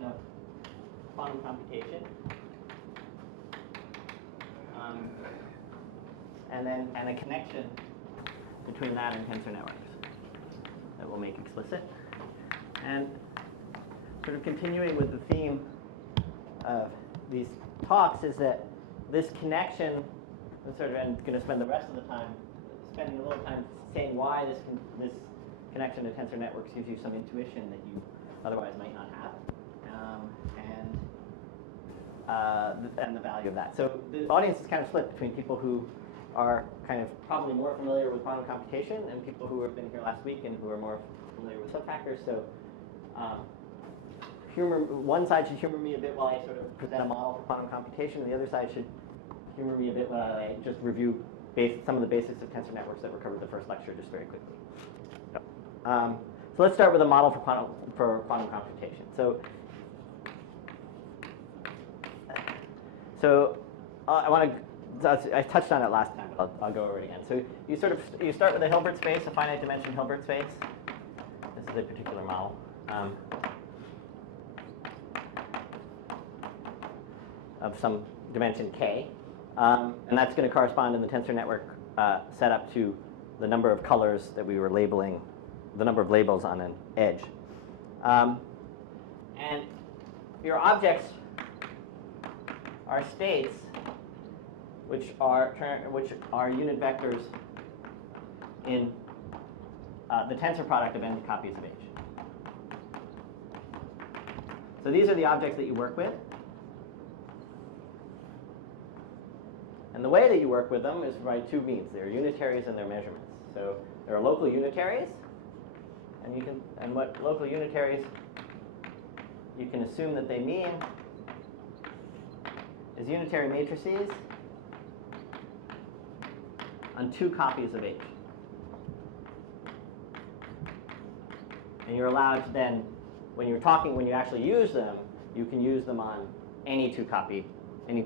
definition of quantum computation. And a connection between that and tensor networks that we'll make explicit. And sort of continuing with the theme of these talks is that this connection, I'm going to spend the rest of the time spending a little time saying why this connection to tensor networks gives you some intuition that you otherwise might not have, and the value of that. So the audience is kind of split between people who are kind of probably more familiar with quantum computation and people who have been here last week and who are more familiar with subfactors. So one side should humor me a bit while I sort of present a model for quantum computation, and the other side should humor me a bit while I just review some of the basics of tensor networks that were covered in the first lecture just very quickly. So let's start with a model for quantum computation. So I touched on it last time, but I'll go over it again. So you start with a Hilbert space, a finite dimension Hilbert space. This is a particular model. Of some dimension k. And that's going to correspond in the tensor network setup to the number of colors that we were labeling, the number of labels on an edge. And your objects are states which are unit vectors in the tensor product of n copies of h. So these are the objects that you work with. And the way that you work with them is by two means. They're unitaries and they're measurements. So there are local unitaries, and what local unitaries you can assume that they mean is unitary matrices on 2 copies of H. And you're allowed to then, when you actually use them, you can use them on any two copies. You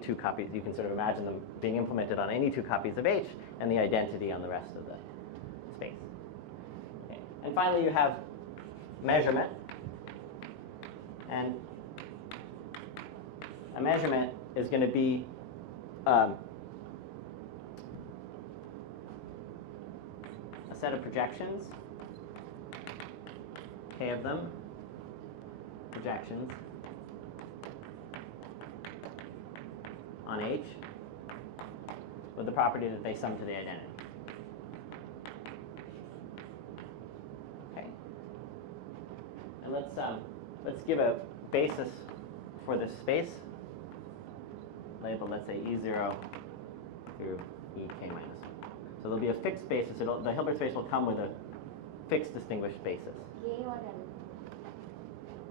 can sort of imagine them being implemented on any 2 copies of H and the identity on the rest of the space. Okay. And finally, you have measurement. And a measurement is going to be a set of projections, k of them, projections on H with the property that they sum to the identity. Okay. And let's give a basis for this space labeled, let's say, E0 through EK minus 1. So there'll be a fixed basis. The Hilbert space will come with a fixed distinguished basis. K what are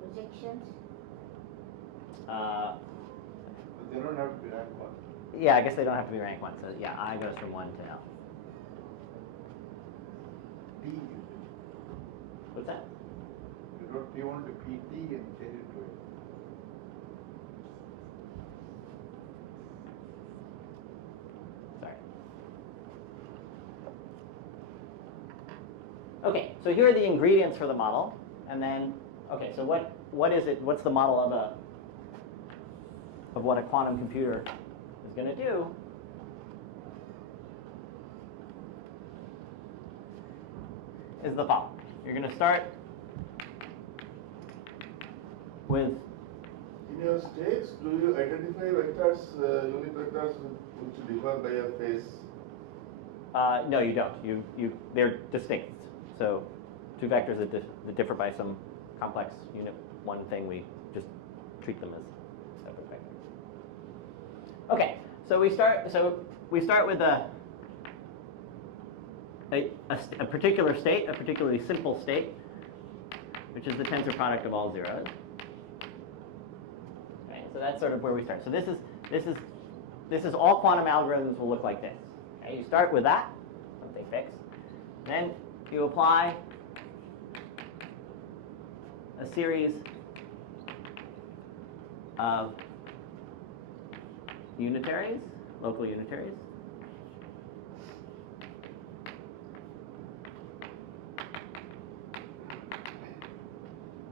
projections? They don't have to be rank 1. Yeah, I guess they don't have to be rank 1. So yeah, I goes from 1 to L. P. What's that? You wrote P1 to PT and change it to it. Sorry. Okay, so here are the ingredients for the model, and then so what is it? What's the model of what a quantum computer is going to do? Is the following. You're going to start with. In your states, do you identify vectors, unit vectors, which differ by a phase? No, you don't. They're distinct. So 2 vectors that differ by some complex unit 1 thing, we just treat them as separate vectors. Okay, so we start with a particular state, a particularly simple state, which is the tensor product of all zeros. Okay, so that's sort of where we start. So this is all quantum algorithms will look like this. Okay, you start with that, something fixed. Then you apply a series of unitaries, local unitaries.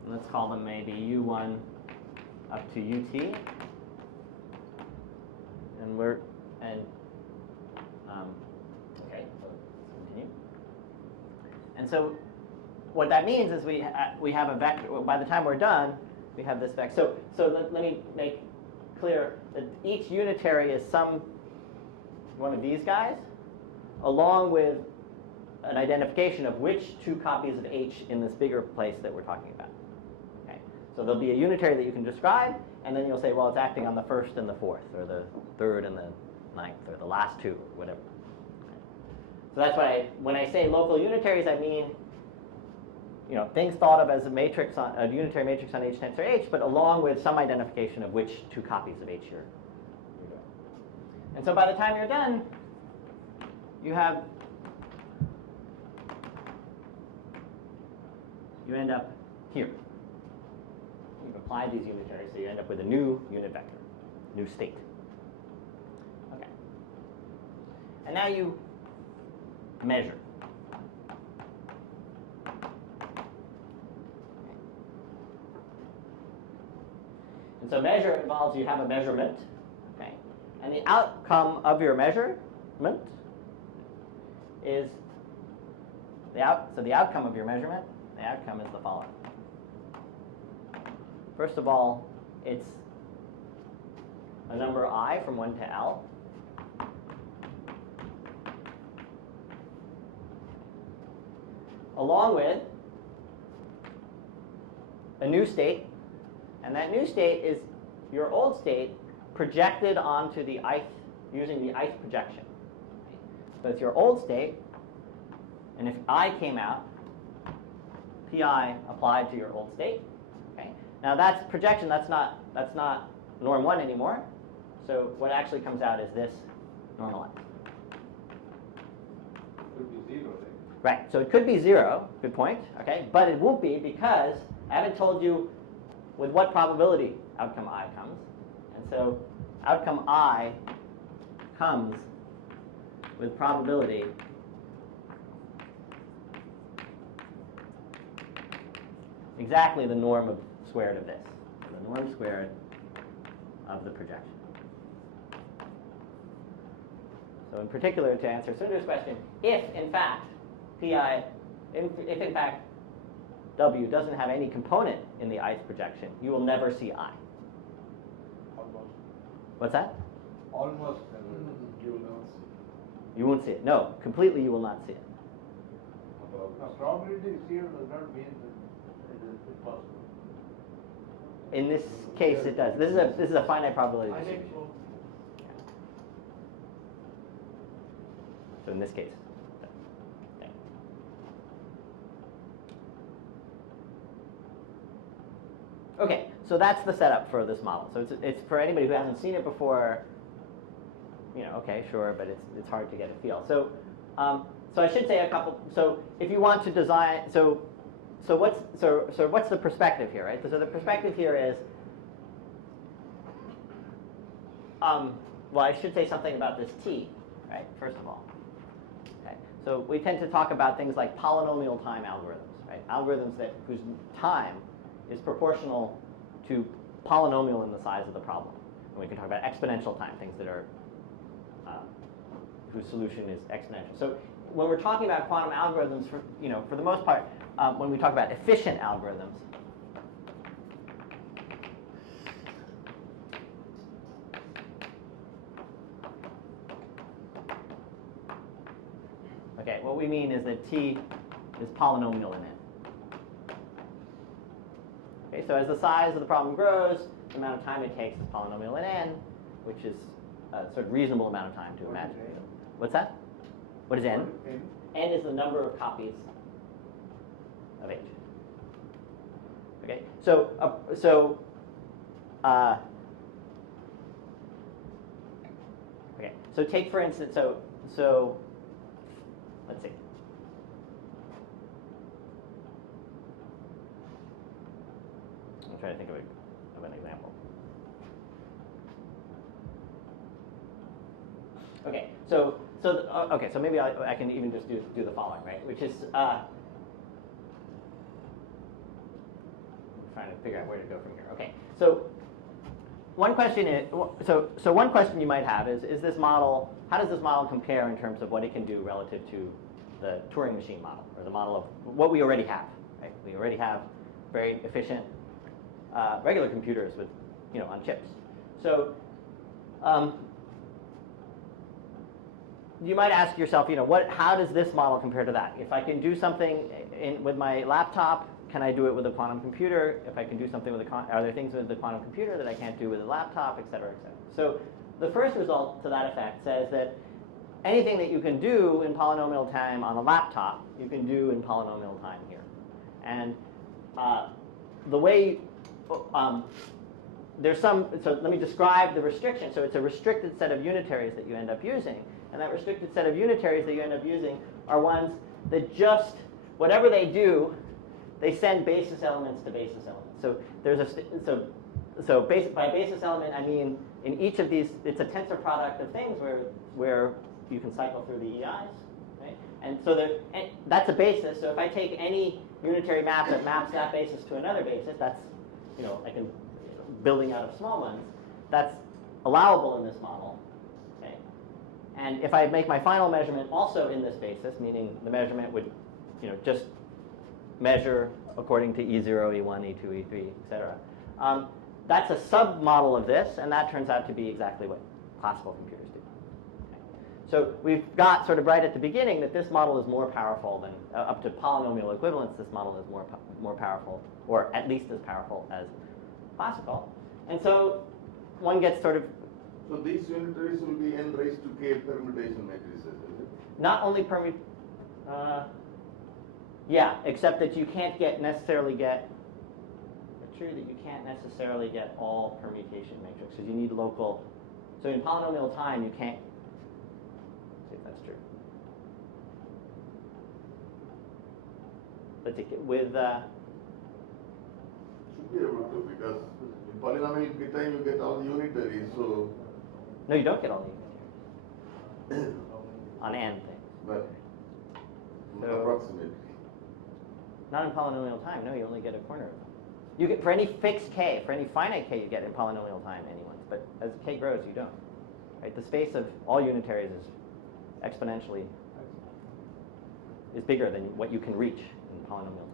Let's call them maybe U1, up to ut, and okay, so let's continue. And so what that means is we have a vector. By the time we're done, we have this vector. So let me make clear that each unitary is some one of these guys, along with an identification of which two copies of H in this bigger place that we're talking about. Okay? So there'll be a unitary that you can describe, and then you'll say, well, it's acting on the first and the fourth, or the third and the ninth, or the last two, or whatever. So that's why when I say local unitaries, I mean things thought of as a matrix on a unitary matrix on H tensor H, but along with some identification of which two copies of H you're doing. And so by the time you're done, you end up here. You've applied these unitaries, so you end up with a new unit vector, new state. Okay. And now you measure. And so measure involves you have a measurement, okay? And the outcome of your measurement is so the outcome of your measurement, the outcome is the following. First of all, it's a number I from 1 to L. Along with a new state, and that new state is your old state projected onto the ith using the ith projection. So it's your old state, and if I came out, pi applied to your old state. Okay. Now that's projection. That's not norm 1 anymore. So what actually comes out is this normalized. Could be 0, right? So it could be 0. Good point. Okay, but it won't be because I haven't told you with what probability outcome I comes, and so outcome I comes with probability exactly the norm squared of this, the norm squared of the projection. So in particular, to answer Sundar's question, if in fact if in fact W doesn't have any component in the ith projection, you will never see I. Almost. What's that? Almost never. You will not see. You won't see it. No, completely you will not see it. Probability zero does not mean that it is impossible. In this case, it does. This is a finite probability distribution. So in this case. Okay. Okay, so that's the setup for this model. So it's for anybody who hasn't seen it before. Okay, sure, but it's hard to get a feel. So so I should say a couple. So if you want to design, so what's the perspective here, right? So the perspective here is, well, I should say something about this T, right? First of all, okay. So we tend to talk about things like polynomial time algorithms, right? Algorithms whose time is proportional to polynomial in the size of the problem. And we can talk about exponential time, things that are whose solution is exponential. So when we're talking about quantum algorithms, for the most part, when we talk about efficient algorithms, okay, what we mean is that T is polynomial in n. Okay, so as the size of the problem grows, the amount of time it takes is polynomial in n, which is a sort of reasonable amount of time to imagine. What's that? What is n? N is the number of copies of H. Okay, so okay, so take for instance, so let's see. I'm trying to think of an example. Okay, so maybe I can even just do the following, right? Which is I'm trying to figure out where to go from here. Okay, so one question is, so one question you might have is this model, how does this model compare in terms of what it can do relative to the Turing machine model, or the model of what we already have, right? We already have very efficient regular computers with, on chips. So you might ask yourself, how does this model compare to that? If I can do something with my laptop, can I do it with a quantum computer? If I can do something with are there things with the quantum computer that I can't do with a laptop, et cetera, et cetera? So the first result to that effect says that anything that you can do in polynomial time on a laptop, you can do in polynomial time here. And the way, so let me describe the restriction. So it's a restricted set of unitaries that you end up using. And that restricted set of unitaries that you end up using are ones that just, whatever they do, they send basis elements to basis elements. So there's by basis element, I mean in each of these, it's a tensor product of things where you can cycle through the EIs, right? And so that's a basis. So if I take any unitary map that maps that basis to another basis, that's, I can building out of small ones, that's allowable in this model. Okay? And if I make my final measurement also in this basis, meaning the measurement would, just measure according to E0, E1, E2, E3, et cetera. That's a submodel of this, and that turns out to be exactly what classical computers do. Okay. So we've got sort of right at the beginning that this model is more powerful than, up to polynomial equivalence, this model is more powerful, or at least as powerful as classical. And so one gets sort of... So these unitaries will be n raised to k permutation matrices, is it? Not only yeah, except that you can't necessarily get, it's true that you can't necessarily get all permutation matrices, because you need local, so in polynomial time you can't, let's see if that's true. Let's see, with, should be able to, because in polynomial time you get all the unitaries, so. No, you don't get all the unitaries on n things. But so, approximately. Not in polynomial time. No, you only get a corner of them. You get for any fixed k, for any finite k, you get in polynomial time any ones. But as k grows, you don't. Right? The space of all unitaries is exponentially bigger than what you can reach in polynomial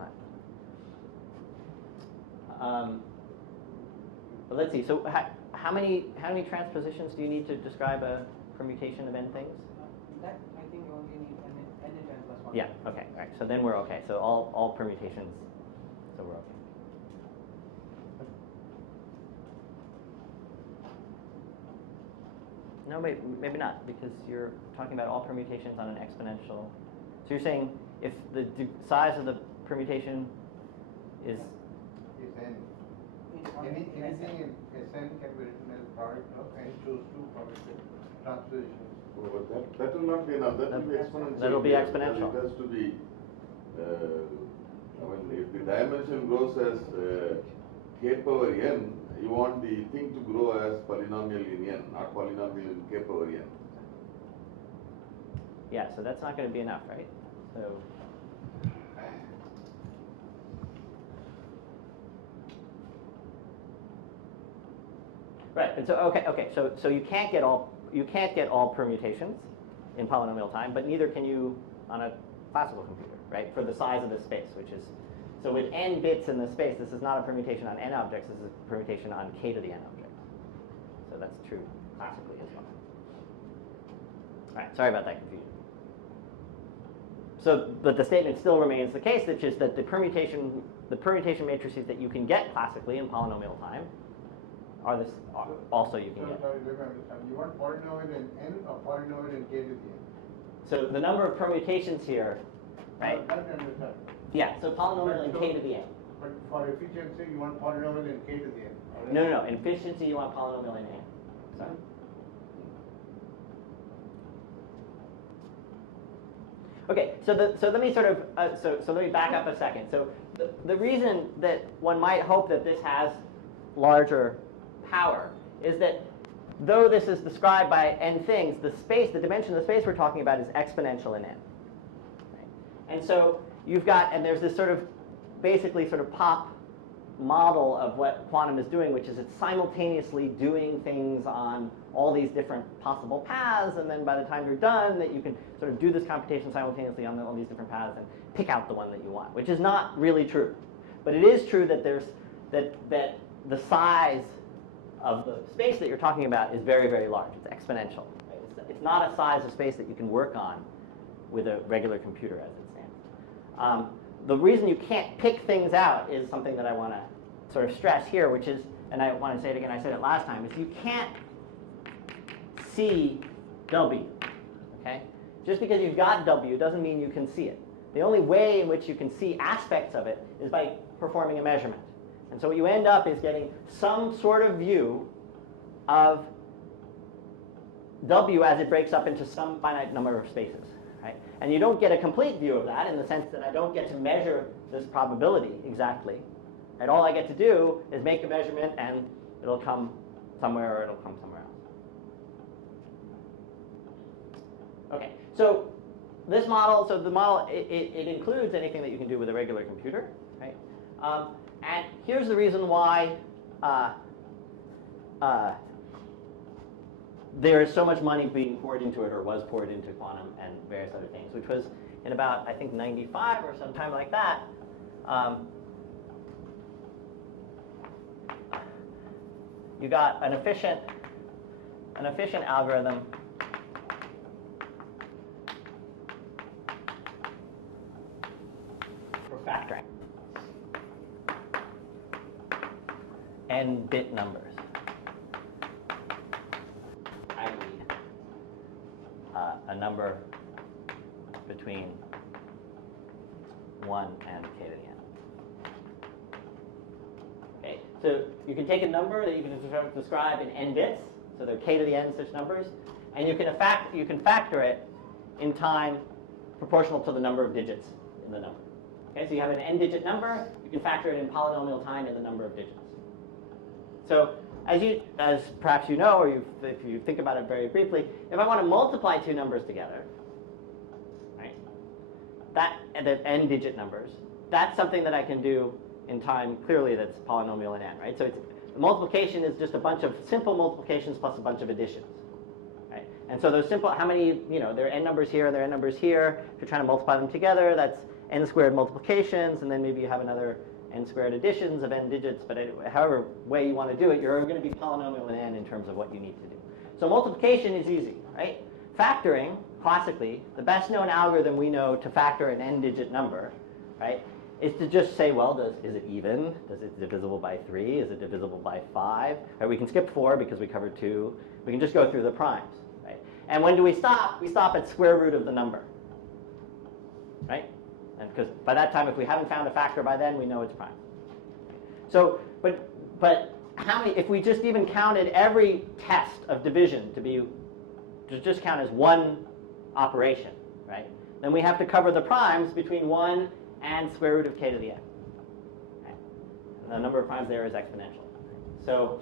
time. But let's see. So how many transpositions do you need to describe a permutation of n things? That I think you only need n into n plus 1. Yeah, okay, all right. So then we're okay. So all permutations, so we're okay. No, maybe not, because you're talking about all permutations on an exponential. So you're saying if the size of the permutation is n. Anything in Sn can be written as product of n choose 2 product transpositions. Oh, but that will not be enough. That will be exponential. That'll be exponential. It has to be. If the dimension grows as k power n, you want the thing to grow as polynomial in n, not polynomial in k power n. Yeah, so that's not going to be enough, right? So. Right, and so okay. So you can't get all permutations in polynomial time, but neither can you on a classical computer, right? For the size of the space, which is so with n bits in the space, this is not a permutation on n objects. This is a permutation on k to the n objects. So that's true classically as well. All right, sorry about that confusion. So, but the statement still remains the case, which is that the permutation matrices that you can get classically in polynomial time are this. Also, you can get. Sorry, let me understand. You want polynomial in n or polynomial in k to the n? So the number of permutations here, right? That I understand. Yeah. So polynomial in k to the n. But for efficiency, you want polynomial in k to the n. No. In efficiency, you want polynomial in n. Sorry. Okay, so let me sort of so let me back up a second. So the reason that one might hope that this has larger power is that though this is described by n things, the dimension of the space we're talking about is exponential in n. Right? And so you've got, and there's this sort of basically sort of pop model of what quantum is doing, which is it's simultaneously doing things on all these different possible paths, and then by the time you're done, that you can sort of do this computation simultaneously on all these different paths and pick out the one that you want, which is not really true. But it is true that that the size of the space that you're talking about is very, very large. It's exponential. Right? It's not a size of space that you can work on with a regular computer as it stands. The reason you can't pick things out is something that I want to sort of stress here, which is, and I want to say it again, I said it last time, is you can't see W, okay? Just because you've got W doesn't mean you can see it. The only way in which you can see aspects of it is by performing a measurement. And so what you end up is getting some sort of view of W as it breaks up into some finite number of spaces. Right? And you don't get a complete view of that in the sense that I don't get to measure this probability exactly. And all I get to do is make a measurement and it'll come somewhere or it'll come somewhere else. Okay, so this model, so the model, it includes anything that you can do with a regular computer. Right? And here's the reason why there is so much money being poured into it, or was poured into quantum and various other things, which was in about, I think, 95 or sometime like that. You got an efficient algorithm for factoring n-bit numbers. A number between 1 and k to the n. Okay, so you can take a number that you can describe in n bits, so they're k to the n such numbers, and you can factor it in time proportional to the number of digits in the number. Okay, so you have an n-digit number, you can factor it in polynomial time in the number of digits. So as perhaps you know, or if you think about it very briefly, if I want to multiply two numbers together, right, the n-digit numbers, that's something that I can do in time clearly that's polynomial in n, right? So multiplication is just a bunch of simple multiplications plus a bunch of additions, right? And so those simple, how many, there are n numbers here and there are n numbers here. If you're trying to multiply them together, that's n squared multiplications, and then maybe you have another n squared additions of n digits, but however way you want to do it, you're going to be polynomial in n in terms of what you need to do. So multiplication is easy, right? Factoring, classically, the best known algorithm we know to factor an n-digit number, right, is to just say, well, is it even? Is it divisible by 3? Is it divisible by 5? Right, we can skip 4 because we covered 2. We can just go through the primes, right? And when do we stop? We stop at square root of the number, right? And because by that time, if we haven't found a factor by then, we know it's prime. So, but how many? If we just even counted every test of division to just count as one operation, right? Then we have to cover the primes between 1 and square root of k to the n. Right? And the number of primes there is exponential. So,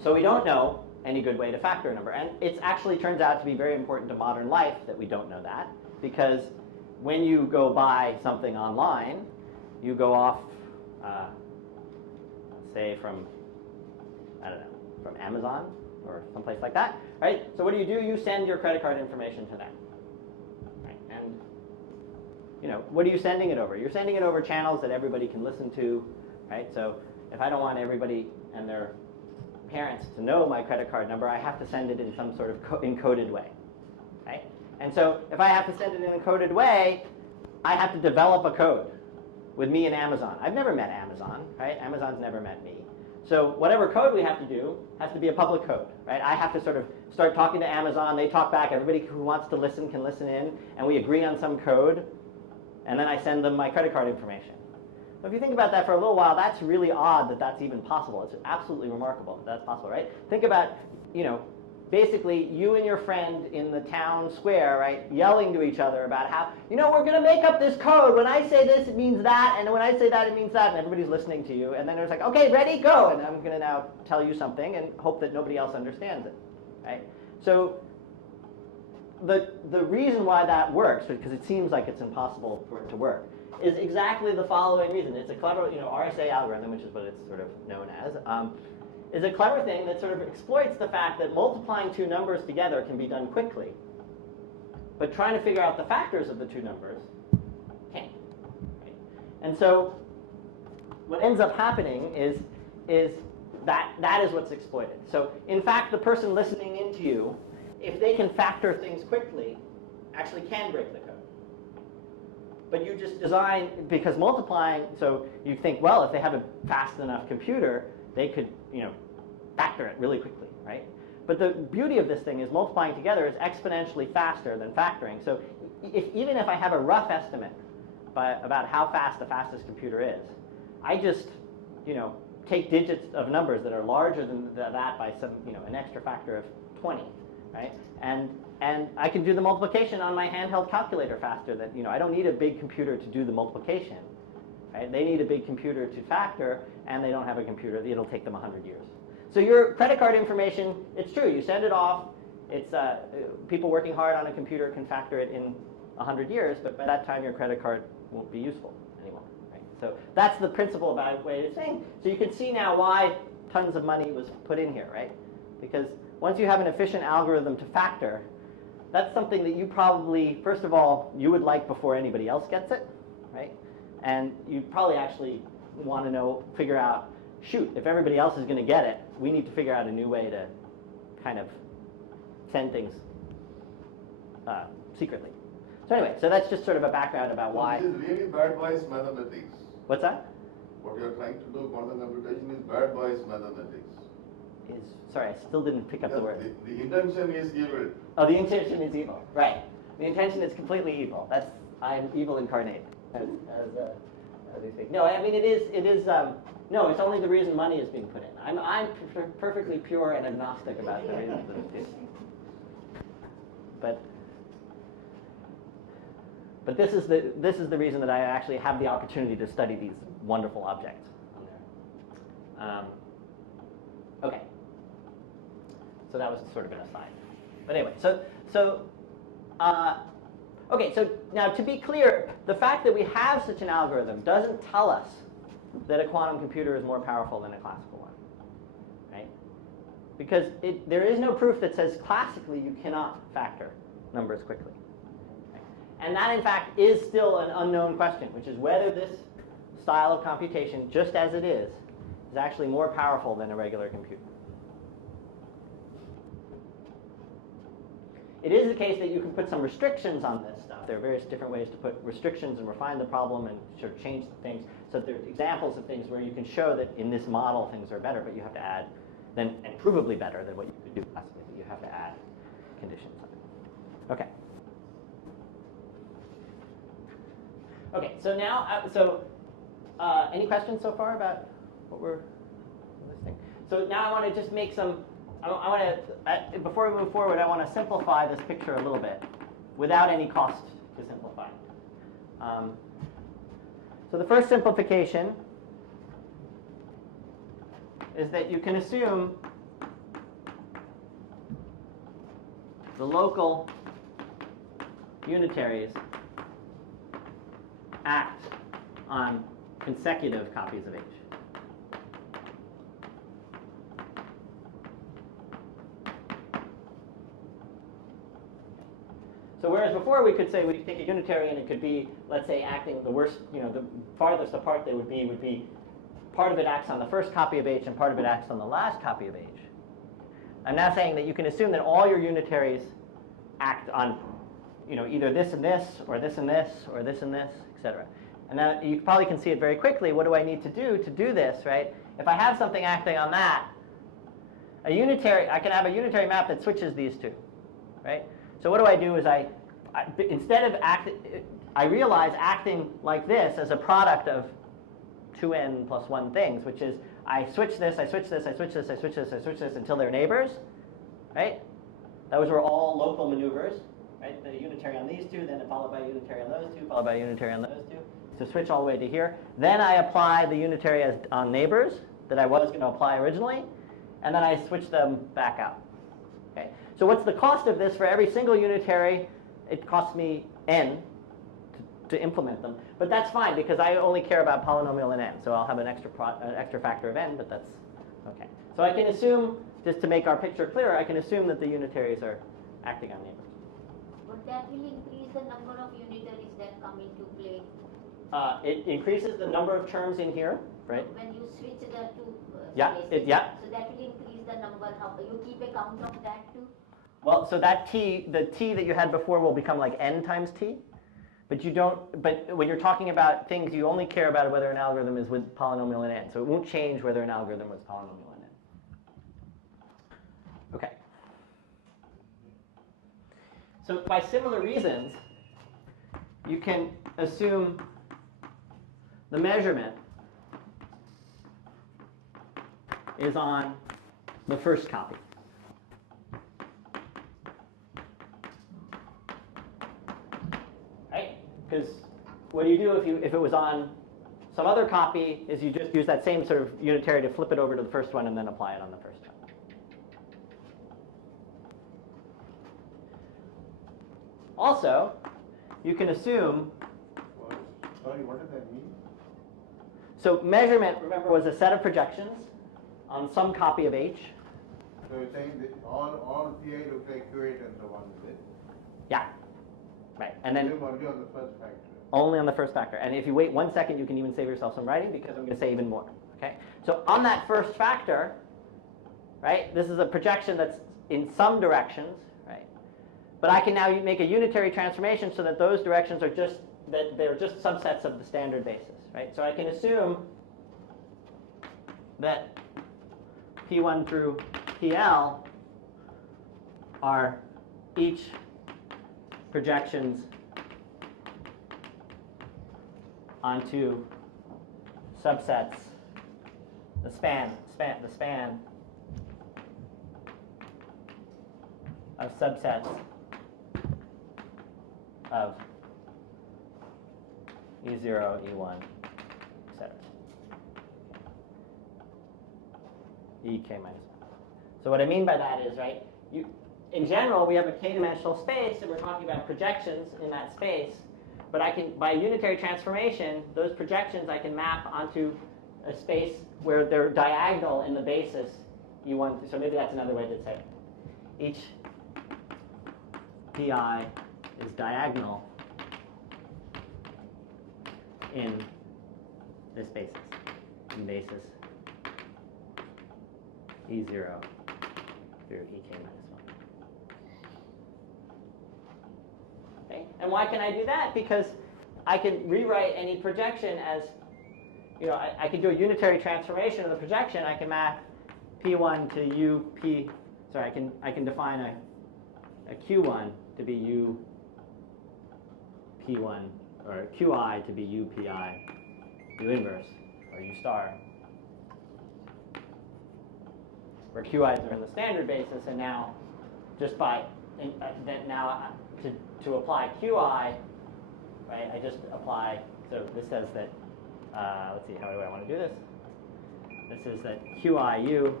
so we don't know any good way to factor a number, and it actually turns out to be very important to modern life that we don't know that, because when you go buy something online, you go off, say from, I don't know, from Amazon or someplace like that, right? So what do? You send your credit card information to them, right? And what are you sending it over? You're sending it over channels that everybody can listen to, right? So if I don't want everybody and their parents to know my credit card number, I have to send it in some sort of encoded way, right? And so if I have to send it in an encoded way, I have to develop a code with me and Amazon. I've never met Amazon, right? Amazon's never met me. So whatever code we have to do has to be a public code, right? I have to sort of start talking to Amazon. They talk back. Everybody who wants to listen can listen in. And we agree on some code. And then I send them my credit card information. So if you think about that for a little while, that's really odd that that's even possible. It's absolutely remarkable that that's possible, right? Think about, basically you and your friend in the town square, right, yelling to each other about how, we're going to make up this code. When I say this, it means that, and when I say that, it means that, and everybody's listening to you. And then it's like, okay, ready, go. And I'm going to now tell you something and hope that nobody else understands it, right? So the reason why that works, because it seems like it's impossible for it to work, is exactly the following reason. It's a clever, RSA algorithm, which is what it's sort of known as, is a clever thing that sort of exploits the fact that multiplying two numbers together can be done quickly, but trying to figure out the factors of the two numbers can't. Right? And so what ends up happening is that is what's exploited. So in fact, the person listening into you, if they can factor things quickly, actually can break the code. But you just design, because multiplying, so you think, well, if they have a fast enough computer, they could, factor it really quickly, right? But the beauty of this thing is multiplying together is exponentially faster than factoring. So even if I have a rough estimate about how fast the fastest computer is, I just, take digits of numbers that are larger than that by some, an extra factor of 20, right? And I can do the multiplication on my handheld calculator faster than, I don't need a big computer to do the multiplication, right? They need a big computer to factor, and they don't have a computer. It'll take them 100 years. So your credit card information, it's true. You send it off. It's people working hard on a computer can factor it in 100 years, but by that time your credit card won't be useful anymore. Right? So that's the principle about way it's saying. So you can see now why tons of money was put in here, right? Because once you have an efficient algorithm to factor, that's something that you probably, first of all, you would like before anybody else gets it, right? And you probably actually want to figure out, shoot, if everybody else is going to get it, we need to figure out a new way to kind of send things secretly. So anyway, so that's just sort of a background about why. This is really bad boys mathematics. What's that? What you're trying to do, quantum computation, is bad boys mathematics. Sorry, I still didn't pick up the word. The intention is evil. Oh, the intention is evil. Right. The intention is completely evil. I'm evil incarnate, as we speak. No, I mean it is. No, it's only the reason money is being put in. I'm perfectly pure and agnostic about the reasons that it's used. But this is the reason that I actually have the opportunity to study these wonderful objects on there. Okay. So that was sort of an aside. But anyway, okay, so now to be clear, the fact that we have such an algorithm doesn't tell us that a quantum computer is more powerful than a classical one, right? Because there is no proof that says classically you cannot factor numbers quickly. Right? And that, in fact, is still an unknown question, which is whether this style of computation, just as it is actually more powerful than a regular computer. It is the case that you can put some restrictions on this stuff. There are various different ways to put restrictions and refine the problem and sort of change things. So there are examples of things where you can show that in this model things are better, but you have to add, and provably better than what you could do classically, but you have to add conditions on it. Okay. Okay, so now, any questions so far about what we're listing? So now I want to just make some, before we move forward, I want to simplify this picture a little bit without any cost to simplify. So the first simplification is that you can assume the local unitaries act on consecutive copies of H. So whereas before we could say we take a unitary and it could be, let's say, acting the worst, the farthest apart they would be part of it acts on the first copy of H and part of it acts on the last copy of H. I'm now saying that you can assume that all your unitaries act on, either this and this, or this and this, or this and this, etc. And now you probably can see it very quickly. What do I need to do this, right? If I have something acting on that, I can have a unitary map that switches these two, right? So what do is instead of I realize acting like this as a product of 2n plus 1 things, which is I switch this, I switch this, I switch this, I switch this, I switch this until they're neighbors, right? Those were all local maneuvers, right? The unitary on these two, then followed by a unitary on those two, followed by a unitary on those two. So switch all the way to here. Then I apply the unitary on neighbors that I was going to apply originally, and then I switch them back out. Okay. So what's the cost of this for every single unitary? It costs me n to implement them. But that's fine because I only care about polynomial in n. So I'll have an extra factor of n, but that's okay. So I can assume, just to make our picture clearer, I can assume that the unitaries are acting on the inverse. But that will increase the number of unitaries that come into play. It increases the number of terms in here, right? When you switch the two Yeah, spaces, yeah. so that will increase the number. How you keep a count of that too? Well, so that t, the t that you had before will become like n times t. But you don't. But when you're talking about things, you only care about whether an algorithm is with polynomial in n. So it won't change whether an algorithm was polynomial in n. Okay. So by similar reasons, you can assume the measurement is on the first copy. Right? Because what do you do if it was on some other copy is you just use that same sort of unitary to flip it over to the first one and then apply it on the first one. Also, you can assume. Sorry, what does that mean? So measurement, remember, was a set of projections on some copy of H. So you're saying that all PI look like Q8 and so on, is it? Yeah. Right. And then Assume only on the first factor. only on the first factor. And if you wait 1 second, you can even save yourself some writing because I'm going to say even more. Okay. So on that first factor, right, this is a projection that's in some directions, right? But I can now make a unitary transformation so that those directions are just they're just subsets of the standard basis, right? So I can assume that P1 through PL are each projections onto subsets, the span of subsets of E0, E1, etc. Ek minus 1. So what I mean by that is, right, in general, we have a k-dimensional space, and we're talking about projections in that space. But I can, by unitary transformation, those projections I can map onto a space where they're diagonal in the basis E1. So maybe that's another way to say it. Each pi is diagonal in this basis, in basis E0 through Ek minus 1. Okay? And why can I do that? Because I can rewrite any projection as, I can do a unitary transformation of the projection. I can map P1 to U P. Sorry, I can define a Q1 to be U P1, or Qi to be U Pi, U inverse, or U star, where Qi's are in the standard basis, and now just by to apply Qi, right? I just apply. So this says that. Let's see. How do I want to do this? This is that QiU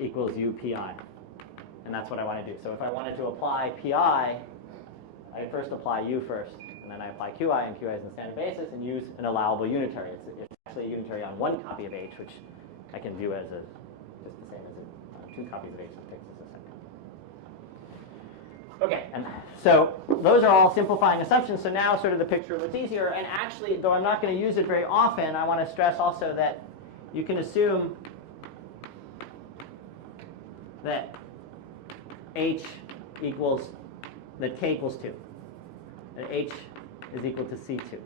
equals UPI, and that's what I want to do. So if I wanted to apply PI, I first apply U first, and then I apply Qi, and Qi is in the standard basis, and use an allowable unitary. It's actually a unitary on one copy of H, which I can view as just the same as two copies of H. It takes us a second. Okay, and so those are all simplifying assumptions. So now sort of the picture looks easier. And actually, though I'm not going to use it very often, I want to stress also that you can assume that H equals, that K equals 2. That H is equal to C2.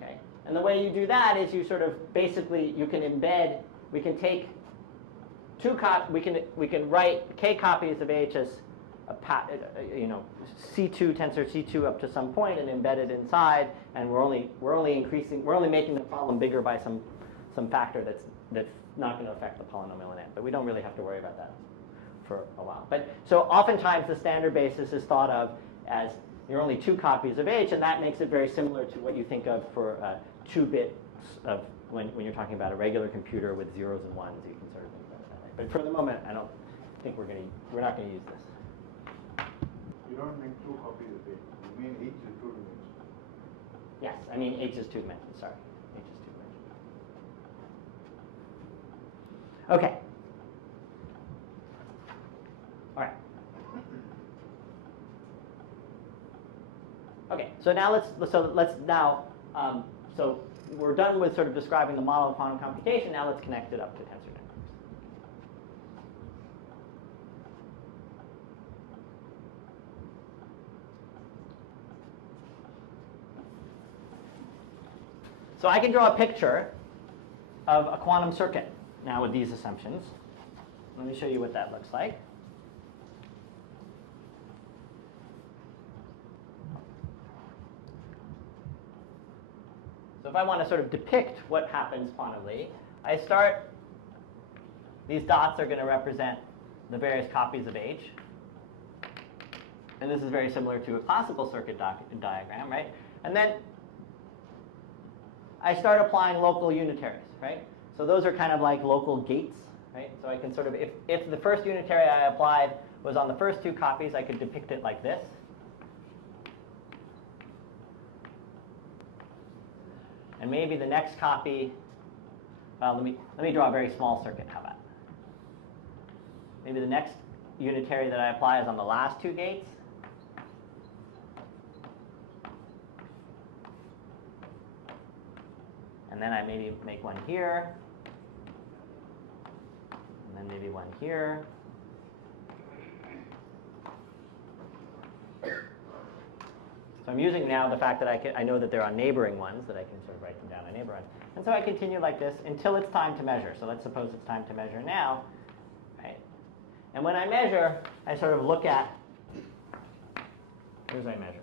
Okay? And the way you do that is you sort of basically, you can embed, we can take we can write K copies of H as C2 tensor C2 up to some point and embed it inside, and we're only making the problem bigger by some factor that's not going to affect the polynomial in n. But we don't really have to worry about that for a while. But so oftentimes the standard basis is thought of as you're only 2 copies of H, and that makes it very similar to what you think of for 2 bits of when you're talking about a regular computer with zeros and ones. You can sort of think about it that way. But for the moment, I don't think we're not going to use this. You don't make 2 copies of it. You mean H is two-dimensional? Yes, I mean H is two-dimensional, sorry. H is two-dimensional. Okay. All right. Okay, so now so we're done with sort of describing the model of quantum computation. Now let's connect it up to tensor networks. So I can draw a picture of a quantum circuit now with these assumptions. Let me show you what that looks like. So if I want to sort of depict what happens quantumly, these dots are going to represent the various copies of H. And this is very similar to a classical circuit diagram, right? And then I start applying local unitaries, right? So those are kind of like local gates, right? So I can sort of, if the first unitary I applied was on the first two copies, I could depict it like this. And maybe the next copy, well, let me draw a very small circuit. How about? Maybe the next unitary that I apply is on the last two gates. And then I maybe make one here. And then maybe one here. So I'm using now the fact that I know that there are neighboring ones, that I can sort of write them down on neighboring ones. And so I continue like this until it's time to measure. So let's suppose it's time to measure now, right? And when I measure, I sort of look at, here's I measure.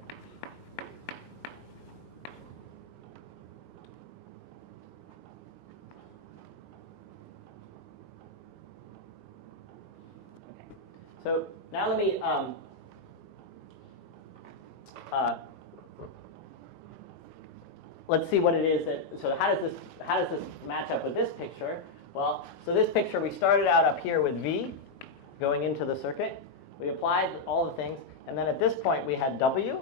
Okay. So now let me let's see what it is that, so how does this match up with this picture? Well, so this picture, we started out up here with V going into the circuit. We applied all the things, and then at this point we had W,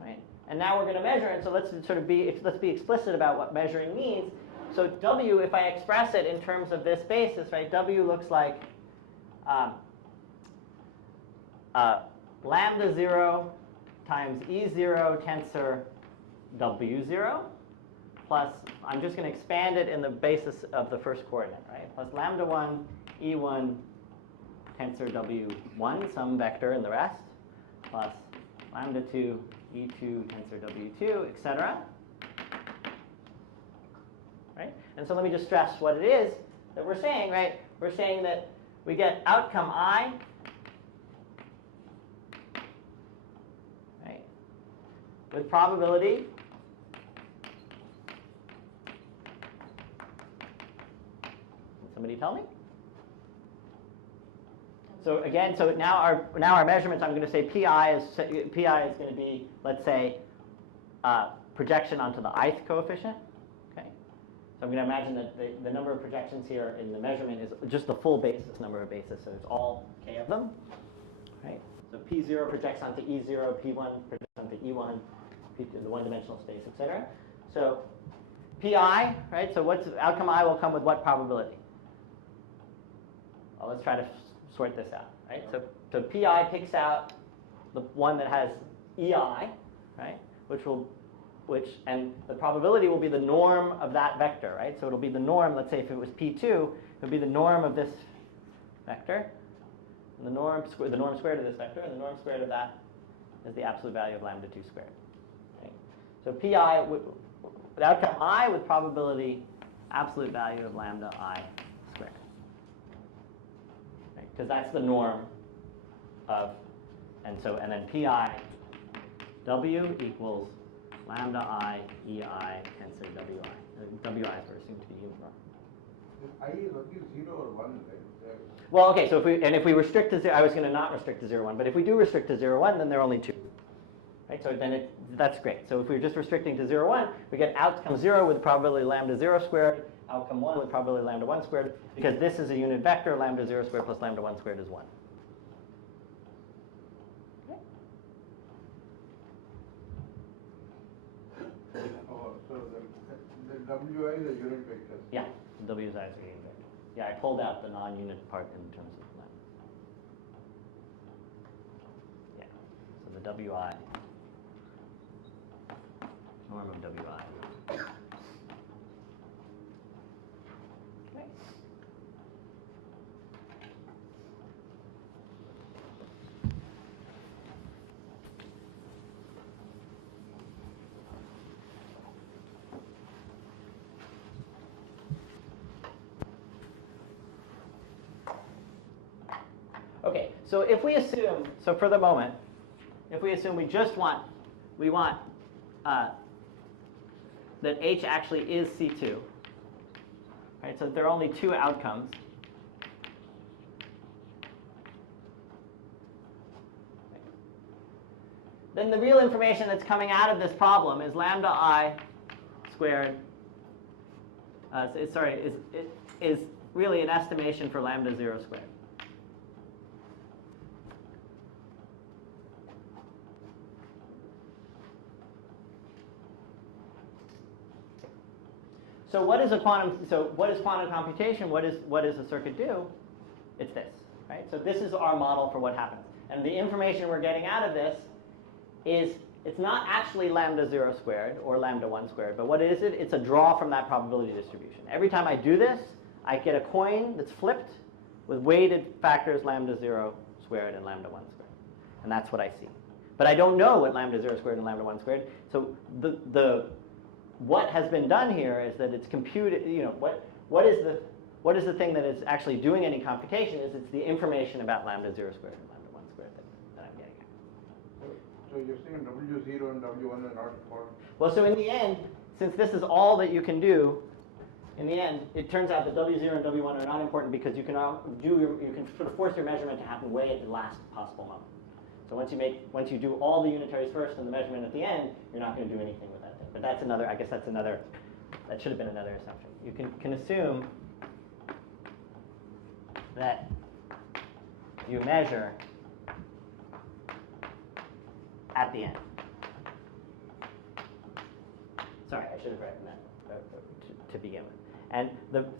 right? And now we're going to measure, and so let's be explicit about what measuring means. So W, if I express it in terms of this basis, right? W looks like lambda 0 times E0 tensor W0 plus, I'm just going to expand it in the basis of the first coordinate, right? Plus lambda 1 E1 tensor W1, some vector in the rest, plus lambda 2 E2 tensor W2, etc. Right? And so let me just stress what it is that we're saying, right? We're saying that we get outcome I, right, with probability somebody tell me? So again, so now our measurements, I'm going to say PI is going to be, let's say, projection onto the ith coefficient. Okay. So I'm going to imagine that the number of projections here in the measurement is just the full basis number of bases. So it's all k of them. Right. So P0 projects onto E0, P1 projects onto E1, P2 the one-dimensional space, etc. So PI, right? So what's outcome I will come with what probability? Well, let's try to sort this out, right? So PI picks out the one that has EI, right? And the probability will be the norm of that vector, right? So it'll be the norm, let's say if it was P2, it would be the norm of this vector, and the norm squared of this vector, and the norm squared of that is the absolute value of lambda 2 squared. Okay? So PI, the outcome I with probability absolute value of lambda I squared. Because that's the norm of, and then PI W equals lambda I EI tensor WI. WI is assumed to be uniform. I is only 0 or 1, right? Well, okay, so if we restrict to 0, I was going to not restrict to 0, 1, but if we do restrict to 0, 1, then there are only 2. Right, so then that's great. So if we're just restricting to 0, 1, we get outcome 0 with probability lambda 0 squared, outcome 1 with probability lambda 1 squared, because this is a unit vector, lambda 0 squared plus lambda 1 squared is 1. Okay. WI is a unit vector. Yeah, WI's are unit vector. Yeah, I pulled out the non-unit part in terms of lambda. Yeah, so the WI, norm of WI. Okay. Okay, so if we assume, so for the moment, if we assume we want that H actually is C2, right? So there are only two outcomes. Then the real information that's coming out of this problem is lambda I squared, is really an estimation for lambda 0 squared. So what is quantum computation? What does a circuit do? It's this, right? So this is our model for what happens. And the information we're getting out of this is, it's not actually lambda 0 squared or lambda 1 squared, but what is it? It's a draw from that probability distribution. Every time I do this, I get a coin that's flipped with weighted factors lambda 0 squared and lambda 1 squared. And that's what I see. But I don't know what lambda 0 squared and lambda 1 squared. So what has been done here is that it's computed, what is the thing that is actually doing any computation is it's the information about lambda 0 squared and lambda 1 squared that I'm getting at. So you're saying W0 and W1 are not important? Well, so in the end, since this is all that you can do, in the end, it turns out that W0 and W1 are not important because you can sort of force your measurement to happen way at the last possible moment. So once you do all the unitaries first and the measurement at the end, you're not going to do anything with that thing. But that's another, I guess that should have been another assumption. You can assume that you measure at the end. Sorry, I should have written that to begin with. And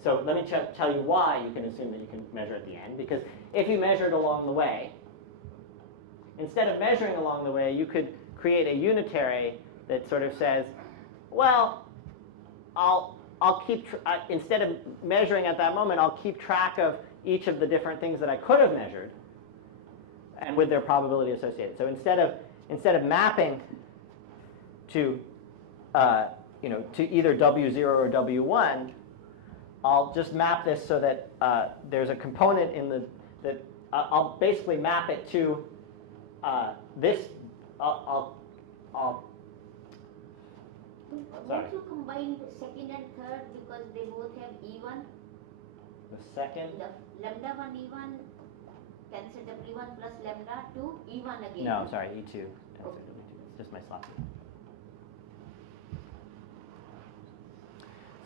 so let me tell you why you can assume that you can measure at the end. Because if you measured along the way, instead of measuring along the way, you could create a unitary that sort of says, well, I'll keep instead of measuring at that moment, I'll keep track of each of the different things that I could have measured, and with their probability associated. So instead of mapping to to either W0 or W1, I'll just map this so that there's a component in that I'll basically map it to this. Won't you combine the second and third because they both have E1? The second? The lambda 1 E1 cancel W1 plus lambda 2 E1 again. No, sorry, E2. Okay. It's just my slot.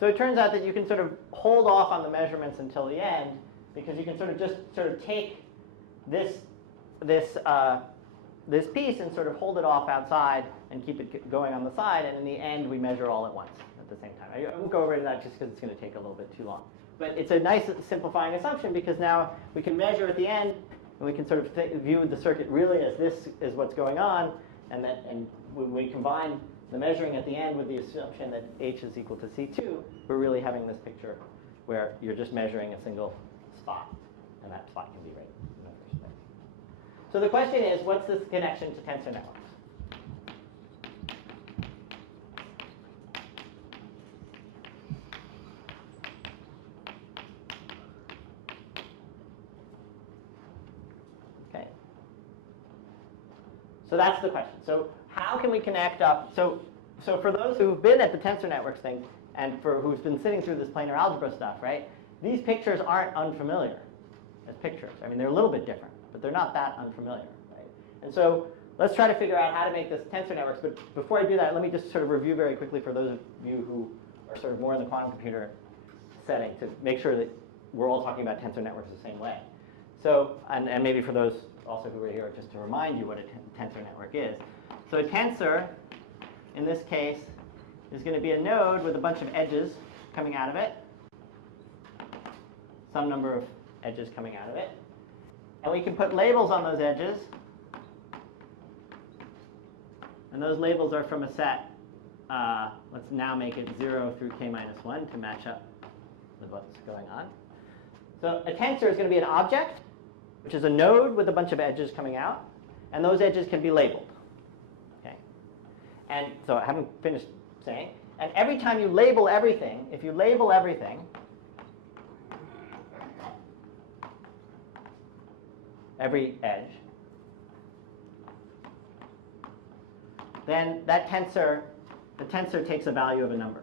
So it turns out that you can sort of hold off on the measurements until the end because you can take this piece and sort of hold it off outside and keep it going on the side, and in the end we measure all at once at the same time. I won't go over to that just because it's going to take a little bit too long. But it's a nice simplifying assumption because now we can measure at the end and we can sort of view the circuit really as this is what's going on, and when we combine the measuring at the end with the assumption that H is equal to C2, we're really having this picture where you're just measuring a single spot, and that spot can be right in the first place. So the question is, what's this connection to tensor networks? Okay. So that's the question. So how can we connect up? So for those who've been at the tensor networks thing, and for who's been sitting through this planar algebra stuff, right? These pictures aren't unfamiliar as pictures. I mean, they're a little bit different, but they're not that unfamiliar, right? And so let's try to figure out how to make this tensor networks. But before I do that, let me just sort of review very quickly for those of you who are sort of more in the quantum computer setting to make sure that we're all talking about tensor networks the same way. So, and maybe for those also who are here, just to remind you what a tensor network is. So a tensor, in this case, is going to be a node with a bunch of edges coming out of it, some number of edges coming out of it. And we can put labels on those edges. And those labels are from a set. Let's now make it 0 through k minus 1 to match up with what's going on. So a tensor is going to be an object, which is a node with a bunch of edges coming out. And those edges can be labeled. Okay? And so I haven't finished saying. And every time you label everything, if you label everything, every edge, then that tensor, the tensor takes a value of a number.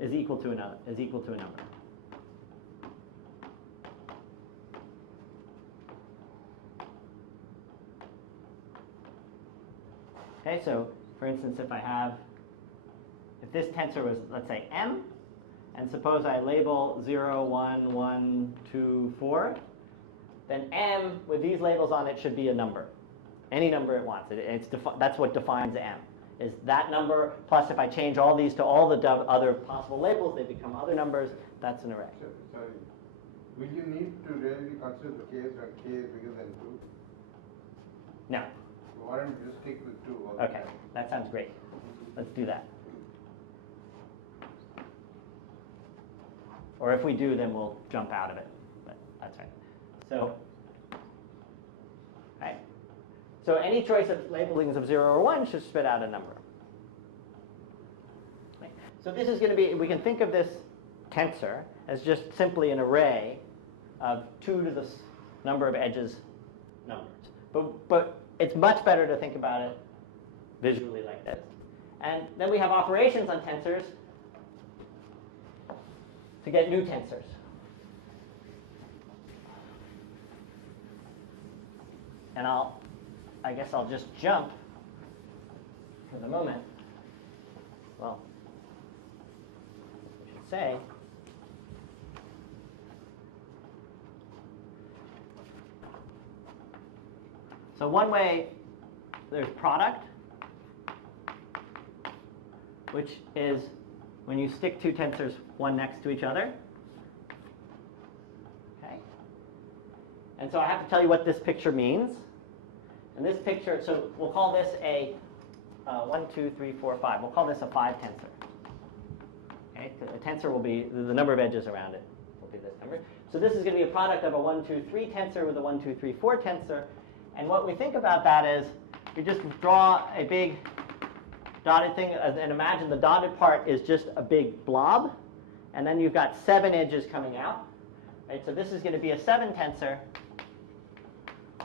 Is equal to a number. Okay, so for instance, if this tensor was, let's say, m, and suppose I label 0, 1, 1, 2, 4, then m with these labels on it should be a number. Any number it wants. That's what defines m. Is that number plus if I change all these to all the other possible labels, they become other numbers. That's an array. Sorry. Will you need to really consider the case when k is bigger than 2? No. Why don't you just stick with 2 all the Okay, time? that sounds great. Let's do that. Or if we do, then we'll jump out of it. But that's right. So, right. So any choice of labelings of 0 or 1 should spit out a number. Okay. So this is going to be, we can think of this tensor as just simply an array of 2 to the number of edges numbers. But it's much better to think about it visually like this. And then we have operations on tensors to get new tensors. And I guess I'll just jump for the moment. Well, I should say, so one way, there's product, which is when you stick 2 tensors one next to each other. Okay? And so I have to tell you what this picture means. And this picture, so we'll call this a 1, 2, 3, 4, 5. We'll call this a 5 tensor. Okay? A tensor will be, the number of edges around it will be this number. So this is going to be a product of a 1, 2, 3 tensor with a 1, 2, 3, 4 tensor. And what we think about that is, you just draw a big dotted thing, and imagine the dotted part is just a big blob, and then you've got 7 edges coming out. Right? So this is going to be a 7 tensor.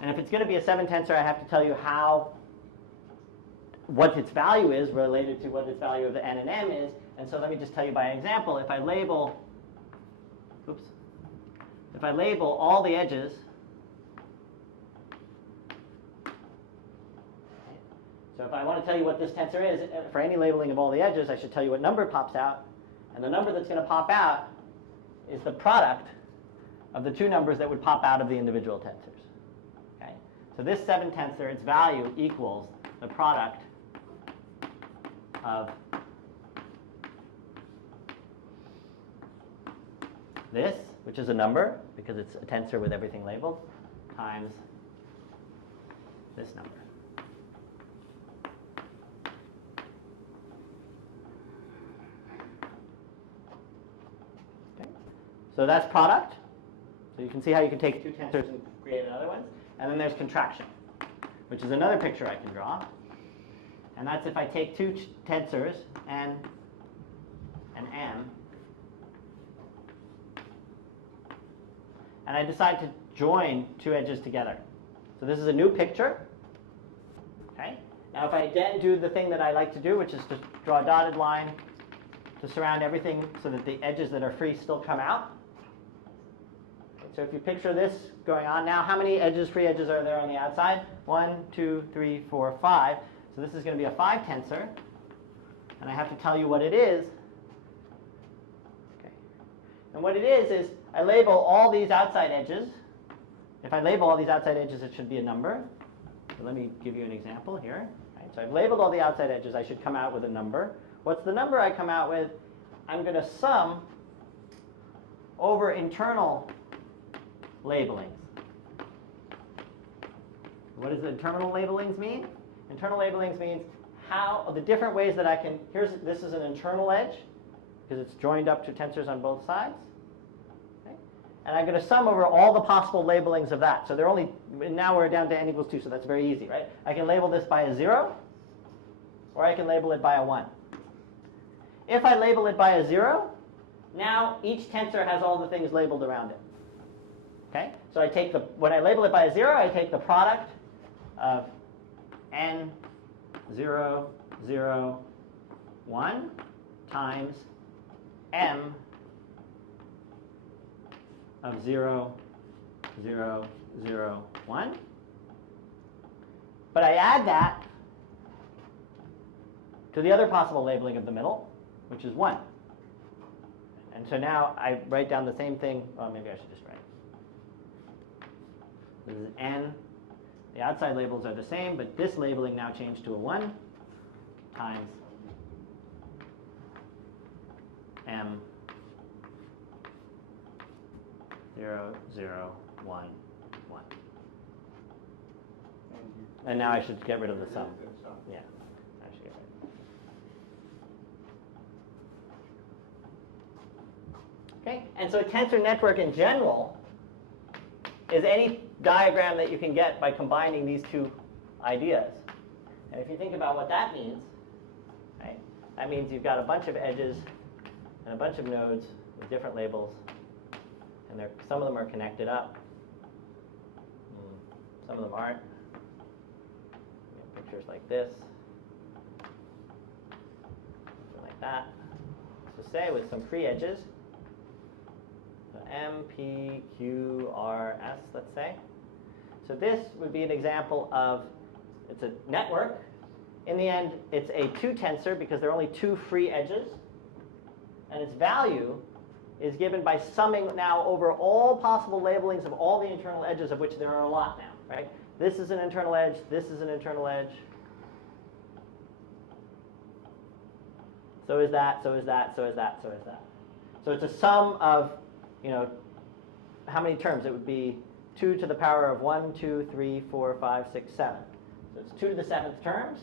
And if it's going to be a 7 tensor, I have to tell you what its value is related to what its value of the n and m is. And so let me just tell you by example, if I label all the edges, so if I want to tell you what this tensor is, for any labeling of all the edges, I should tell you what number pops out. And the number that's going to pop out is the product of the 2 numbers that would pop out of the individual tensors. Okay? So this 7 tensor, its value equals the product of this, which is a number, because it's a tensor with everything labeled, times this number. So that's product. So you can see how you can take 2 tensors and create another one. And then there's contraction, which is another picture I can draw. And that's if I take 2 tensors, n and m, and I decide to join 2 edges together. So this is a new picture. Okay? Now if I then do the thing that I like to do, which is to draw a dotted line to surround everything so that the edges that are free still come out. So if you picture this going on now, how many free edges are there on the outside? 1, 2, 3, 4, 5. So this is going to be a 5 tensor. And I have to tell you what it is. Okay. And what it is I label all these outside edges. If I label all these outside edges, it should be a number. So let me give you an example here. Right? Right, so I've labeled all the outside edges. I should come out with a number. What's the number I come out with? I'm going to sum over internal labelings. What does internal labelings mean? Internal labelings means how the different ways that I can, this is an internal edge because it's joined up to tensors on both sides. Okay? And I'm going to sum over all the possible labelings of that. So now we're down to n equals 2, so that's very easy, right? I can label this by a 0, or I can label it by a 1. If I label it by a 0, now each tensor has all the things labeled around it. Okay? So when I label it by a 0, I take the product of n 0, 0, 1 times m of 0, 0, 0, 1. But I add that to the other possible labeling of the middle, which is 1. And so now I write down the same thing. Well, maybe I should just write. This is n. The outside labels are the same, but this labeling now changed to a 1 times m 0, 0, 1, 1. And now I should get rid of the sum. Yeah, I should get rid of it. Okay, and so a tensor network in general is any diagram that you can get by combining these two ideas. And if you think about what that means, right, that means you've got a bunch of edges and a bunch of nodes with different labels, and some of them are connected up, some of them aren't. Pictures like this, something like that. So say with some free edges, so M, P, Q, R, S, let's say. So this would be an example of, it's a network. In the end, it's a 2 tensor because there are only 2 free edges. And its value is given by summing now over all possible labelings of all the internal edges, of which there are a lot now, right? This is an internal edge, this is an internal edge. So is that, so is that, so is that, so is that. So it's a sum of, how many terms? It would be 2 to the power of 1, 2, 3, 4, 5, 6, 7. So it's 2 to the 7th terms,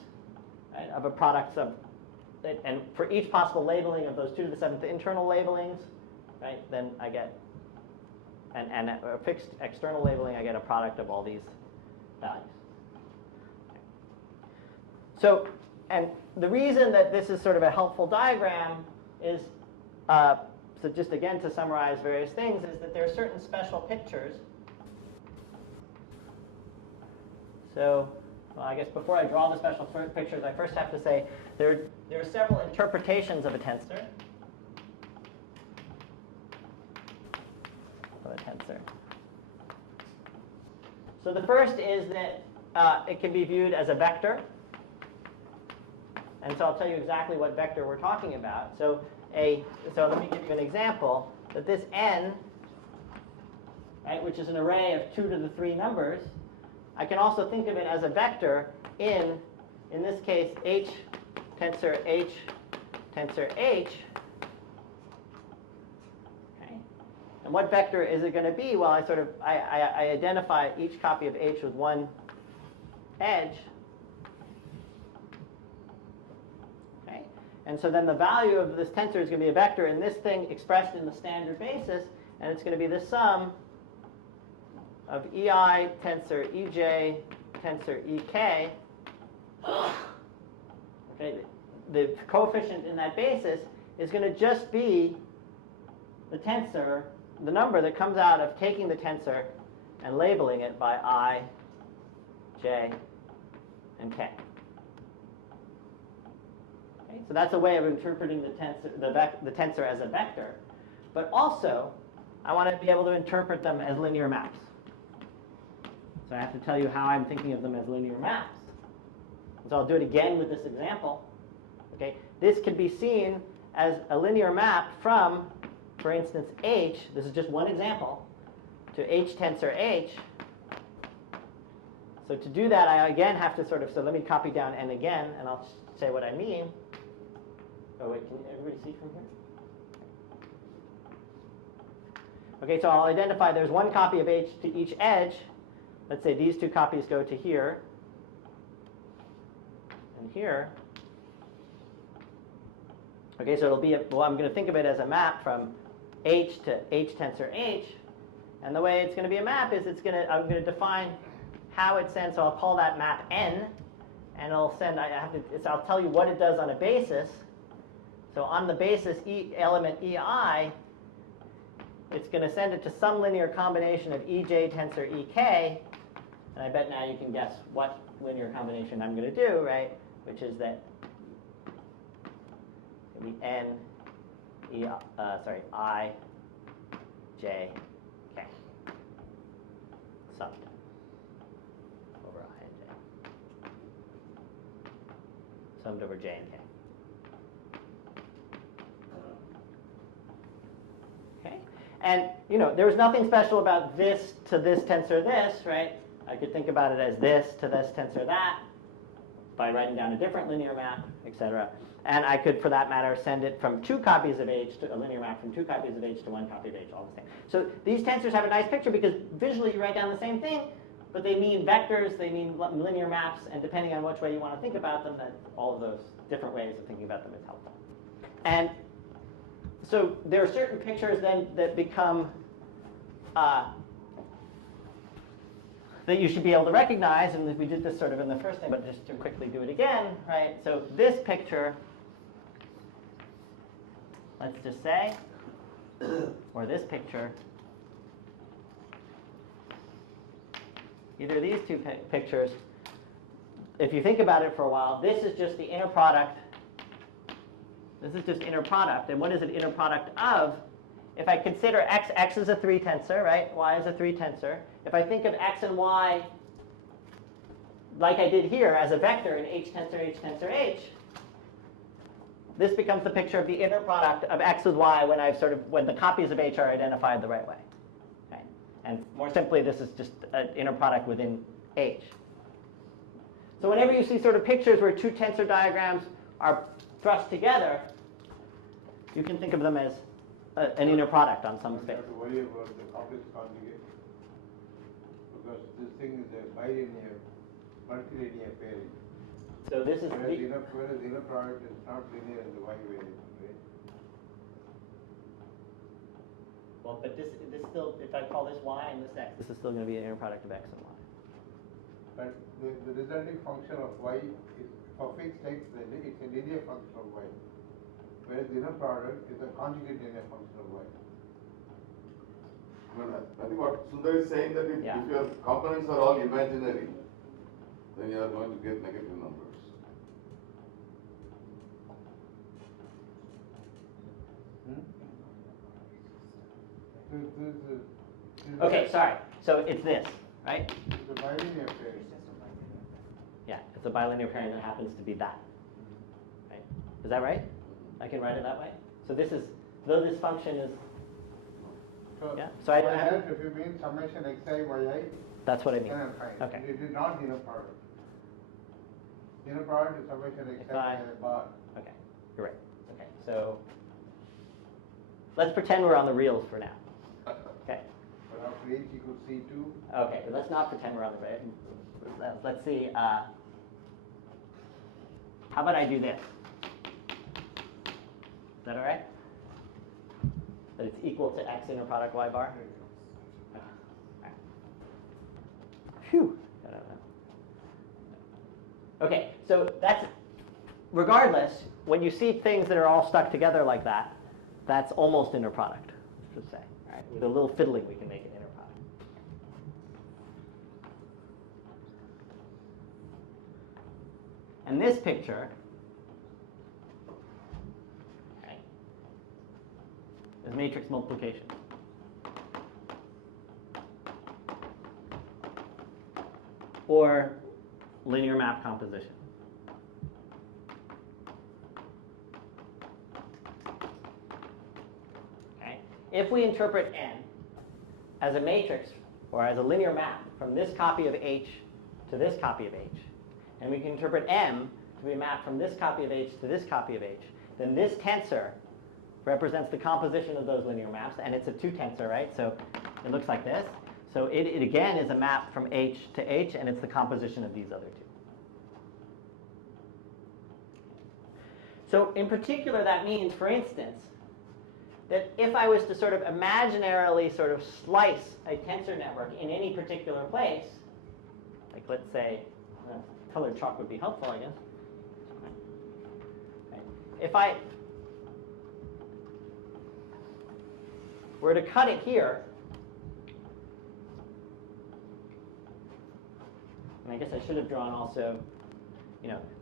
right, of a product sum. And for each possible labeling of those 2 to the 7th internal labelings, right, then I get, and a fixed external labeling, I get a product of all these values. So, and the reason that this is sort of a helpful diagram is, so just again to summarize various things, is that there are certain special pictures. So, well, I guess before I draw the special pictures, I first have to say there are several interpretations of a tensor. So the first is that it can be viewed as a vector. And so I'll tell you exactly what vector we're talking about. So let me give you an example, that this n, right, which is an array of 2 to the 3 numbers, I can also think of it as a vector in this case, H tensor H tensor H. Okay. And what vector is it going to be? Well, I identify each copy of H with one edge. Okay. And so then the value of this tensor is going to be a vector in this thing expressed in the standard basis, and it's going to be the sum of EI tensor EJ tensor EK. Okay, the coefficient in that basis is going to just be the tensor, the number that comes out of taking the tensor and labeling it by I, J, and K. Okay, so that's a way of interpreting the tensor as a vector. But also, I want to be able to interpret them as linear maps. So I have to tell you how I'm thinking of them as linear maps. So I'll do it again with this example. Okay, this could be seen as a linear map from, for instance, H, this is just one example, to H tensor H, So to do that, I again have to sort of, so let me copy down n again, and I'll say what I mean. Oh wait, can everybody see from here? Okay, so I'll identify there's one copy of h to each edge. Let's say these two copies go to here and here. Okay, so it'll be, well, I'm going to think of it as a map from h to h tensor h. And the way it's going to be a map is I'm going to define how it sends. So I'll call that map n, and it'll send. I'll tell you what it does on a basis. So on the basis element ei, it's going to send it to some linear combination of ej tensor ek. And I bet now you can guess what linear combination I'm going to do, right? Which is that it's going to be n I j k summed over I and j. Summed over j and k. Okay, and there's nothing special about this to this tensor this, right? I could think about it as this to this tensor that by writing down a different linear map, etc. And I could, for that matter, send it from 2 copies of h to a linear map from 2 copies of h to 1 copy of h, all the same. So these tensors have a nice picture because visually you write down the same thing, but they mean vectors, they mean linear maps, and depending on which way you want to think about them, that all of those different ways of thinking about them is helpful. And so there are certain pictures then that become that you should be able to recognize, and we did this sort of in the first thing, but just to quickly do it again, right? So this picture, let's just say, or this picture, either of these two pictures, if you think about it for a while, this is just the inner product. This is just inner product, and what is it inner product of? If I consider x is a 3 tensor, right? Y is a 3 tensor. If I think of x and y like I did here as a vector in h tensor h, this becomes the picture of the inner product of x with y when the copies of h are identified the right way. Okay? And more simply, this is just an inner product within h. So whenever you see sort of pictures where 2 tensor diagrams are thrust together, you can think of them as an inner product on some space. You have to worry about the complex conjugate because this thing is a bilinear, multilinear pairing. So this is Whereas the inner product is not linear in the y variable, right? well, but this still, if I call this y and this x, this is still going to be an inner product of x and y. But the resulting function of y is for fixed x, it's a linear function of y. Whereas the inner product is a conjugate linear function of y. I think what Sundar is saying that if your components are all imaginary, then you are going to get negative numbers. Okay, sorry. So it's this, right? It's a bilinear pairing. Yeah, it's a bilinear pairing that happens to be that. Right? Is that right? I can write it that way? So this is, though this function is, So, yeah. So I by have, that, if you mean summation xi yi, that's what I mean. then I'm fine. Okay. It is not the inner product. The inner product is summation xi Xi. bar. Okay, you're right. Okay, so let's pretend we're on the reals for now. Okay. But after h equals c2, Okay, but let's not pretend we're on the reals. Let's see. How about I do this? Is that all right? That it's equal to x inner product y bar? Okay. All right. Phew. I don't know. Okay, so that's, regardless, when you see things that are all stuck together like that, that's almost inner product, let's just say. All right? With a little fiddling, we can make it inner product. And this picture, okay, is matrix multiplication. Or linear map composition. Okay? If we interpret n as a matrix or as a linear map from this copy of h to this copy of H, and we can interpret M to be mapped from this copy of H to this copy of H, then this tensor represents the composition of those linear maps, and it's a 2 tensor, right? So it looks like this. So it again is a map from H to H, and it's the composition of these other two. So in particular, that means, for instance, that if I was to sort of imaginarily sort of slice a tensor network in any particular place, like let's say, colored chalk would be helpful, I guess. Right. If I were to cut it here, and I guess I should have drawn also,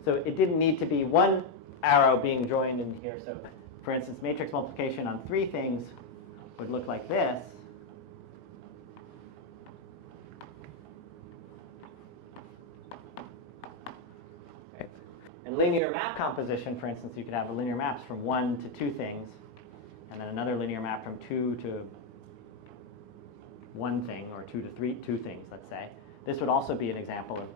so it didn't need to be one arrow being joined in here. So for instance, matrix multiplication on 3 things would look like this. Okay. And linear map composition, for instance, you could have linear maps from 1 to 2 things, and then another linear map from 2 to 1 thing, or 2 to 2 things, let's say. This would also be an example of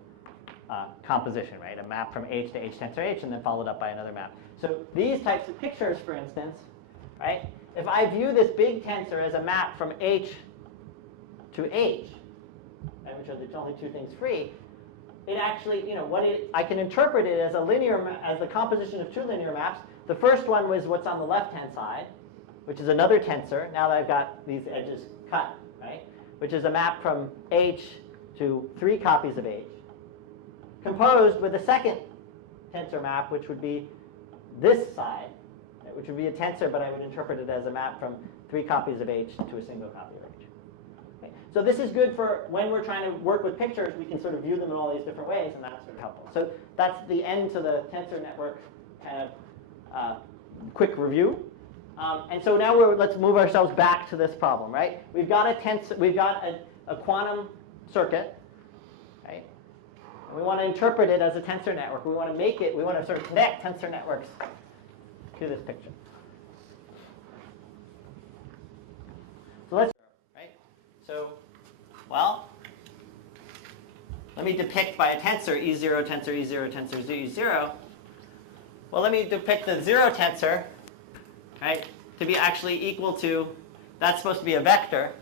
composition, right? A map from H to H tensor H, and then followed up by another map. So these types of pictures, for instance, right? If I view this big tensor as a map from H to H, right, which are the only 2 things free, it actually, I can interpret it as as the composition of 2 linear maps. The first one was what's on the left-hand side, which is another tensor. Now that I've got these edges cut, right? Which is a map from H to 3 copies of H, composed with a second tensor map, which would be this side, right, which would be a tensor, but I would interpret it as a map from 3 copies of H to a single copy of H. Okay. So this is good for when we're trying to work with pictures. We can sort of view them in all these different ways, and that's sort of helpful. So that's the end to the tensor network kind of quick review. And so now let's move ourselves back to this problem, right? We've got a quantum circuit, right? And we want to interpret it as a tensor network. We want to sort of connect tensor networks to this picture. So let's, right? So, well, let me depict by a tensor E0, tensor E0, tensor E0. Well, let me depict the 0 tensor, right, to be actually equal to, that's supposed to be a vector,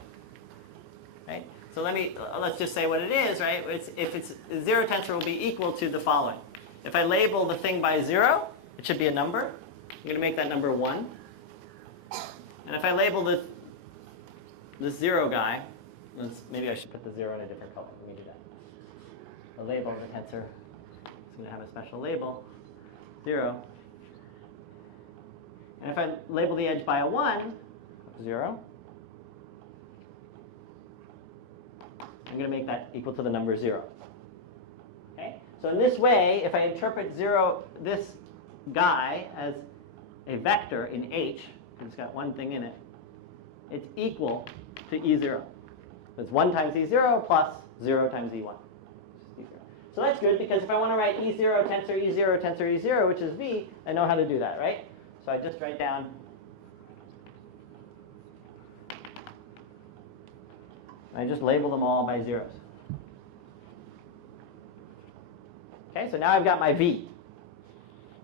right? So let's just say what it is, right? If it's 0 tensor will be equal to the following. If I label the thing by 0, it should be a number. I'm going to make that number 1. And if I label this 0 guy, maybe I should put the 0 in a different color. Let me do that. The label of the tensor is going to have a special label, 0. And if I label the edge by a 1, 0, I'm going to make that equal to the number 0. Okay? So in this way, if I interpret this guy as a vector in H, because it's got one thing in it, it's equal to E0. It's 1 times E0 plus 0 times E1. So that's good, because if I want to write E0 tensor E0 tensor E0, which is V, I know how to do that, right? So I just write down I just label them all by zeros. Okay, so now I've got my V.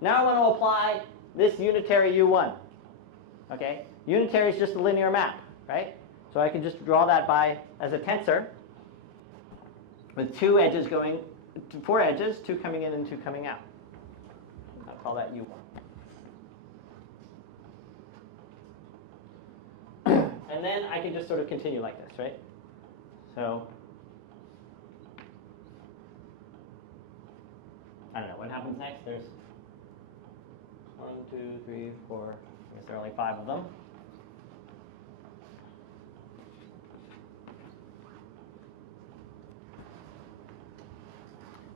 Now I want to apply this unitary U1. Okay, unitary is just a linear map, right? So I can just draw that as a tensor with 4 edges, 2 coming in and 2 coming out. I'll call that U1. And then I can just sort of continue like this, right? So I don't know what happens next. There's 1, 2, 3, 4. I guess there are only 5 of them.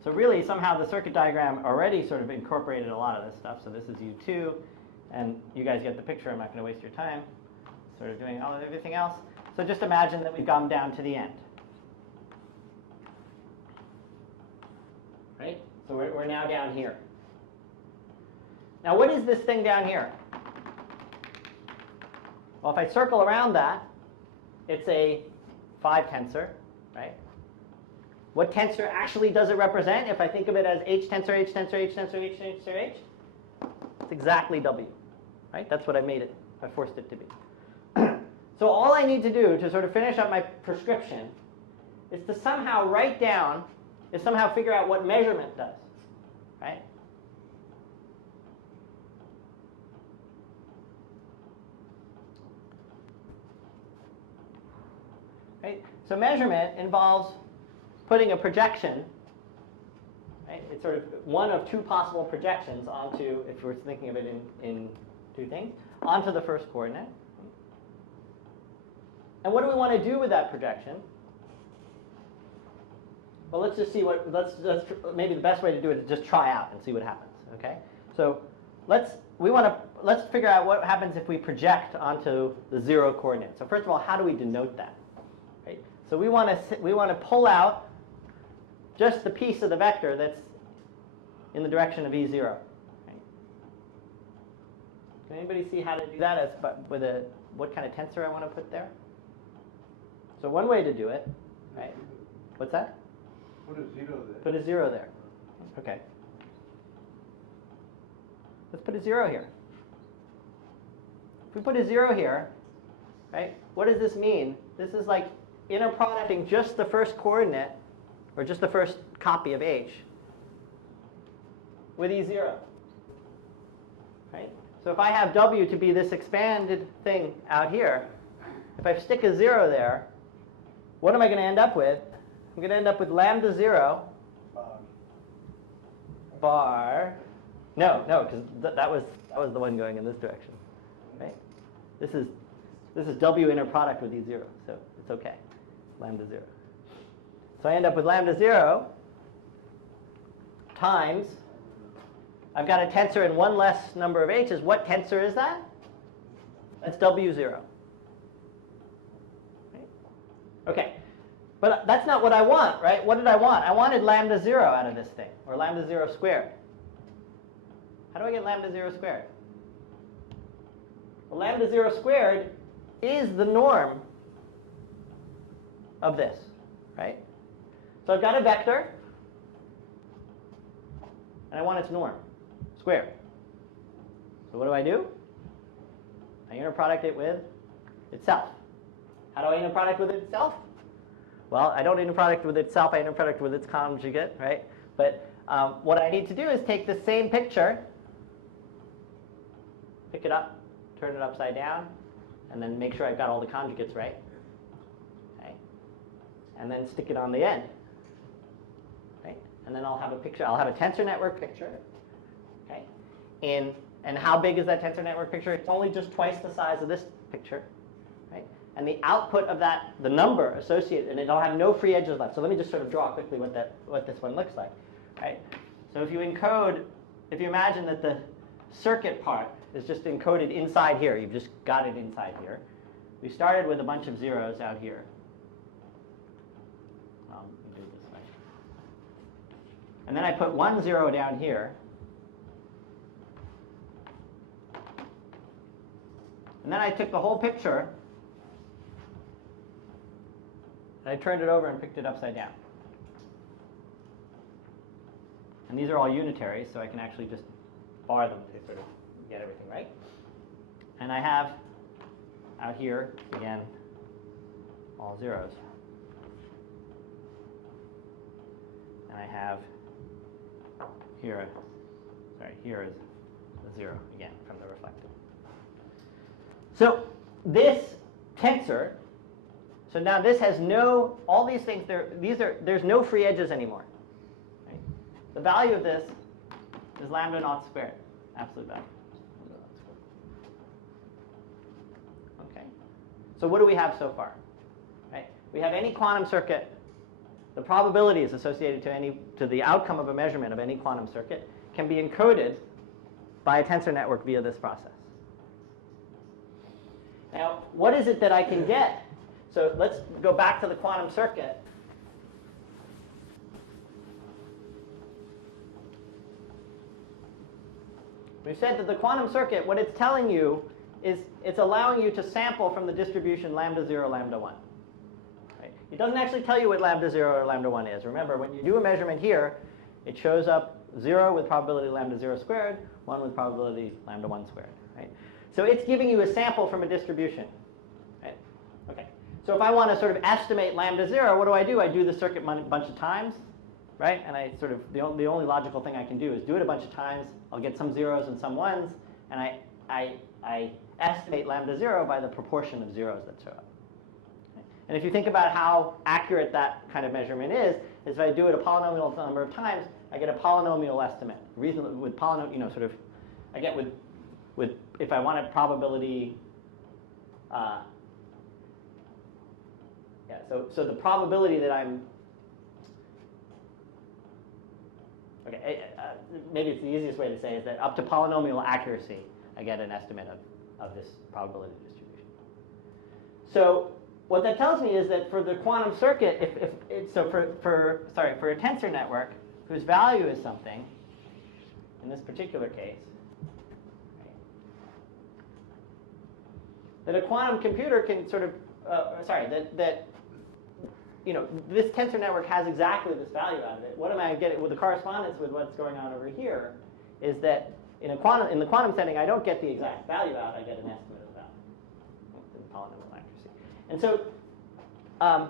So really, somehow the circuit diagram already sort of incorporated a lot of this stuff. So this is U2, and you guys get the picture. I'm not going to waste your time sort of doing everything else. So just imagine that we've gone down to the end. Right? So we're now down here. Now what is this thing down here? Well, if I circle around that, it's a 5 tensor, right? What tensor actually does it represent? If I think of it as H tensor, H tensor, H tensor, H tensor, H, it's exactly W, right? That's what I made it, I forced it to be. So all I need to do to sort of finish up my prescription is to somehow write down, is somehow figure out what measurement does, right? Right? So measurement involves putting a projection, right? It's sort of one of two possible projections onto, if we're thinking of it in two things, onto the first coordinate. And what do we want to do with that projection? Well, let's just see what, maybe the best way to do it is just try out and see what happens, okay? So let's figure out what happens if we project onto the 0 coordinate. So first of all, how do we denote that? Right? So we want to pull out just the piece of the vector that's in the direction of E0. Right? Can anybody see how to do that with what kind of tensor I want to put there? So one way to do it, right? What's that? Put a 0 there. Put a 0 there. Okay. Let's put a 0 here. If we put a 0 here, right, what does this mean? This is like inner producting just the first coordinate, or just the first copy of H, with E0. Right? So if I have W to be this expanded thing out here, if I stick a 0 there, what am I going to end up with? I'm going to end up with lambda 0 bar. No, because that was the one going in this direction. Right? This is W inner product with E0, so it's okay. Lambda 0. So I end up with lambda 0 times, I've got a tensor in one less number of H's. What tensor is that? That's W0. Right? Okay. But that's not what I want, right? What did I want? I wanted lambda 0 out of this thing, or lambda 0 squared. How do I get lambda 0 squared? Well, lambda 0 squared is the norm of this, right? So I've got a vector, and I want its norm, squared. So what do? I inner product it with itself. How do I inner product with itself? Well, I don't inner product with itself, I inner product with its conjugate, right? But what I need to do is take the same picture, pick it up, turn it upside down, and then make sure I've got all the conjugates right. Okay? And then stick it on the end. Right? And then I'll have a picture, I'll have a tensor network picture. Okay? And how big is that tensor network picture? It's only just twice the size of this picture. Right? And the output of that, the number associated, and it'll have no free edges left. So let me just sort of draw quickly what this one looks like. Right? So if you imagine that the circuit part is just encoded inside here, you've just got it inside here. We started with a bunch of zeros out here. Let me do it this way. And then I put 1 0 down here. And then I took the whole picture, and I turned it over and picked it upside down. And these are all unitaries, so I can actually just bar them to sort of get everything right. And I have out here, again, all zeros. And I have here, here is a 0 again from the reflected. So this tensor, so now this has no, all these things, there's no free edges anymore. Right? The value of this is lambda naught squared, absolute value. Okay. So what do we have so far? Right? We have any quantum circuit, the probabilities associated to the outcome of a measurement of any quantum circuit can be encoded by a tensor network via this process. Now, what is it that I can get? So let's go back to the quantum circuit. We've said that the quantum circuit, what it's telling you is it's allowing you to sample from the distribution lambda 0, lambda 1. Right? It doesn't actually tell you what lambda 0 or lambda 1 is. Remember, when you do a measurement here, it shows up 0 with probability lambda 0 squared, 1 with probability lambda 1 squared. Right? So it's giving you a sample from a distribution. Right? Okay. So if I want to sort of estimate lambda 0, what do? I do the circuit a bunch of times. Right? And I sort of, the only logical thing I can do is do it a bunch of times. I'll get some zeros and some ones, and I estimate lambda 0 by the proportion of zeros that show up. Okay? And if you think about how accurate that kind of measurement is if I do it a polynomial number of times, I get a polynomial estimate. Reasonably, with polynomial, sort of, I get with if I wanted probability. So the probability that I'm maybe it's the easiest way to say is that up to polynomial accuracy, I get an estimate of this probability distribution. So what that tells me is that for the quantum circuit, for a tensor network whose value is something, in this particular case, right, that a quantum computer can sort of, this tensor network has exactly this value out of it. What am I getting with the correspondence with what's going on over here is that in the quantum setting, I don't get the exact value out. I get an estimate of the value, the polynomial accuracy. And so, are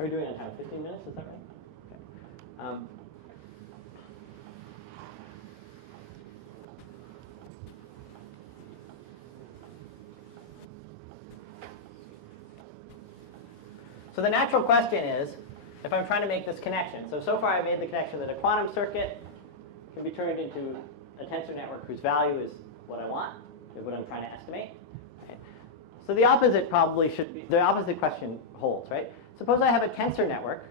we doing on time? 15 minutes? Is that right? Okay. So the natural question is, if I'm trying to make this connection, so far I made the connection that a quantum circuit can be turned into a tensor network whose value is what I want, is what I'm trying to estimate. Right? So the opposite the opposite question holds, right? Suppose I have a tensor network,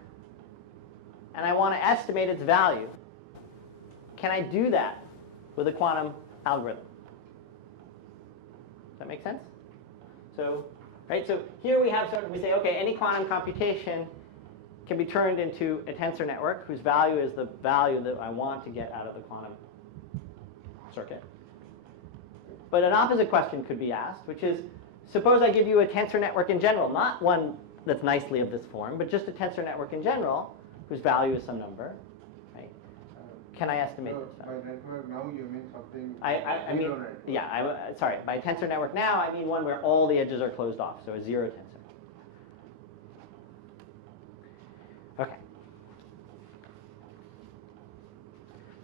and I want to estimate its value. Can I do that with a quantum algorithm? Does that make sense? Right, so here we have we say, okay, any quantum computation can be turned into a tensor network whose value is the value that I want to get out of the quantum circuit. But an opposite question could be asked, which is, suppose I give you a tensor network in general, not one that's nicely of this form, but just a tensor network in general whose value is some number. Right? Can I estimate this value? By network now you mean something I mean, network. yeah, sorry. By tensor network now, I mean one where all the edges are closed off, so a zero tensor. Okay.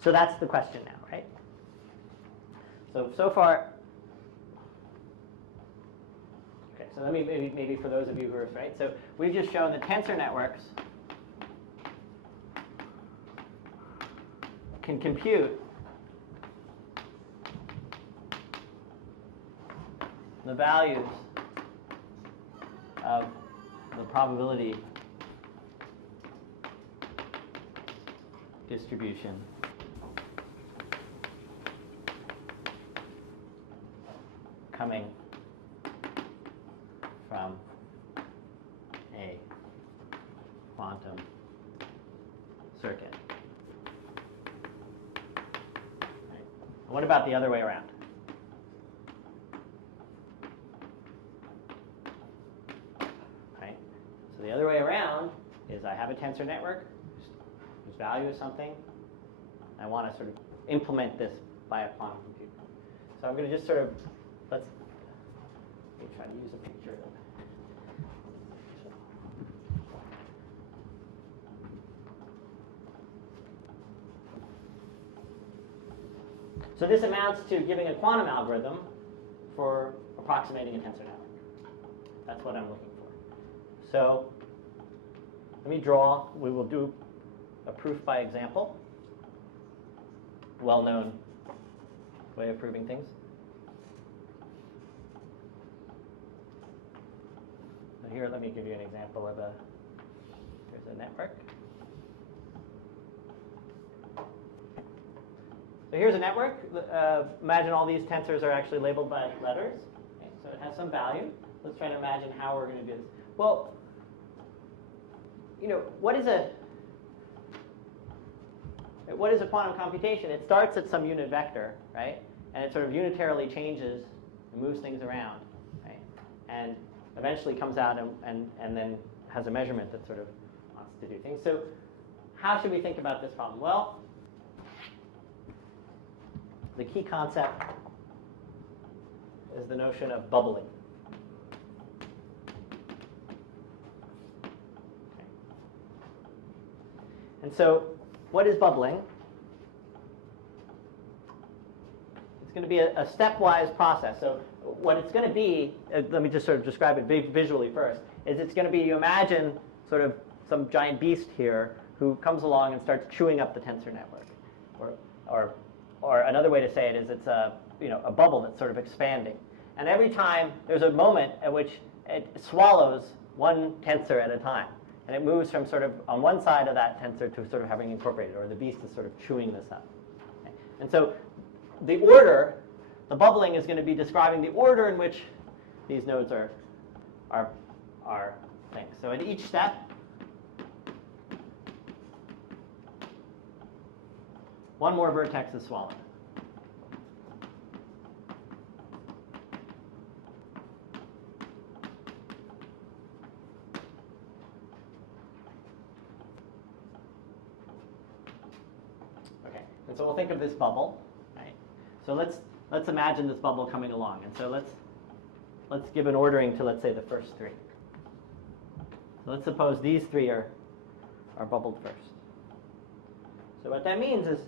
So that's the question now, right? So far, okay, so let me maybe for those of you who are, right? So we've just shown that tensor networks can compute the values of the probability distribution coming from a quantum circuit. Right. What about the other way around? Right. So the other way around is I have a tensor network whose value is something. I want to sort of implement this by a quantum computer. So I'm going to just sort of, let me try to use a picture of it. So this amounts to giving a quantum algorithm for approximating a tensor network. That's what I'm looking for. So let me draw. We will do a proof by example. Well-known way of proving things. So here, let me give you an example of here's a network. So here's a network. Imagine all these tensors are actually labeled by letters. Okay, so it has some value. Let's try to imagine how we're going to do this. Well, what is a quantum computation? It starts at some unit vector, right? And it sort of unitarily changes and moves things around, right? And eventually comes out and then has a measurement that sort of wants to do things. So how should we think about this problem? Well, the key concept is the notion of bubbling. Okay. And so what is bubbling? It's going to be a stepwise process. So what it's going to be, let me just sort of describe it visually first, is it's going to be, you imagine sort of some giant beast here who comes along and starts chewing up the tensor network. Or another way to say it is it's a bubble that's sort of expanding. And every time there's a moment at which it swallows one tensor at a time. And it moves from sort of on one side of that tensor to sort of having incorporated, or the beast is sort of chewing this up. Okay. And so the order, the bubbling is going to be describing the order in which these nodes are things. So at each step, one more vertex is swallowed. Okay, and so we'll think of this bubble. Right? So let's imagine this bubble coming along, and so let's give an ordering to, let's say, the first three. So let's suppose these three are bubbled first. So what that means is,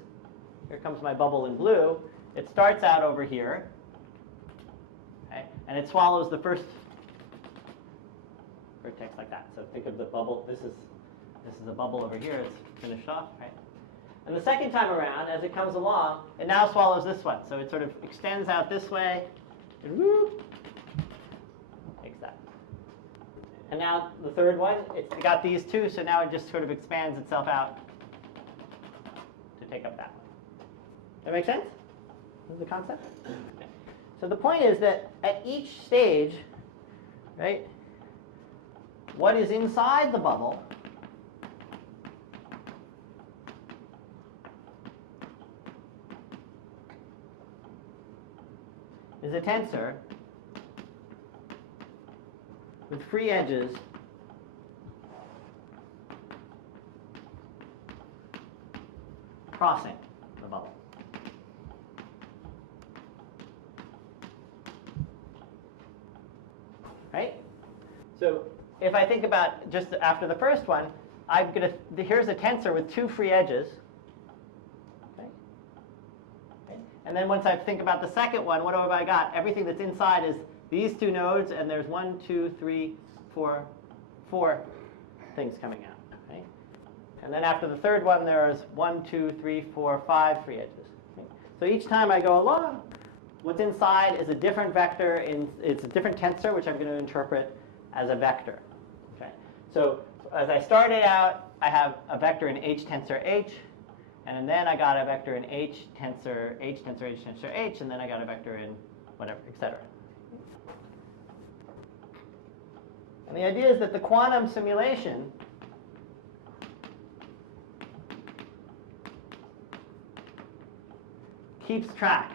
here comes my bubble in blue. It starts out over here, okay, and it swallows the first vertex like that. So think of the bubble. This is a bubble over here. It's finished off, right? And the second time around, as it comes along, it now swallows this one. So it sort of extends out this way, and whoop, takes that. And now the third one, it's got these two, so now it just sort of expands itself out to take up that one. That make sense? This is the concept? Okay. So the point is that at each stage, right, what is inside the bubble is a tensor with free edges crossing the bubble. Right? So if I think about just after the first one, here's a tensor with two free edges. Okay? Okay? And then once I think about the second one, what have I got? Everything that's inside is these two nodes, and there's 1, 2, 3, 4 things coming out. Okay? And then after the third one, there's 1, 2, 3, 4, 5 free edges. Okay? So each time I go along, what's inside is a different vector. It's a different tensor, which I'm going to interpret as a vector. Okay? So as I started out, I have a vector in H tensor H, and then I got a vector in H tensor H tensor H tensor H, and then I got a vector in whatever, etc. And the idea is that the quantum simulation keeps track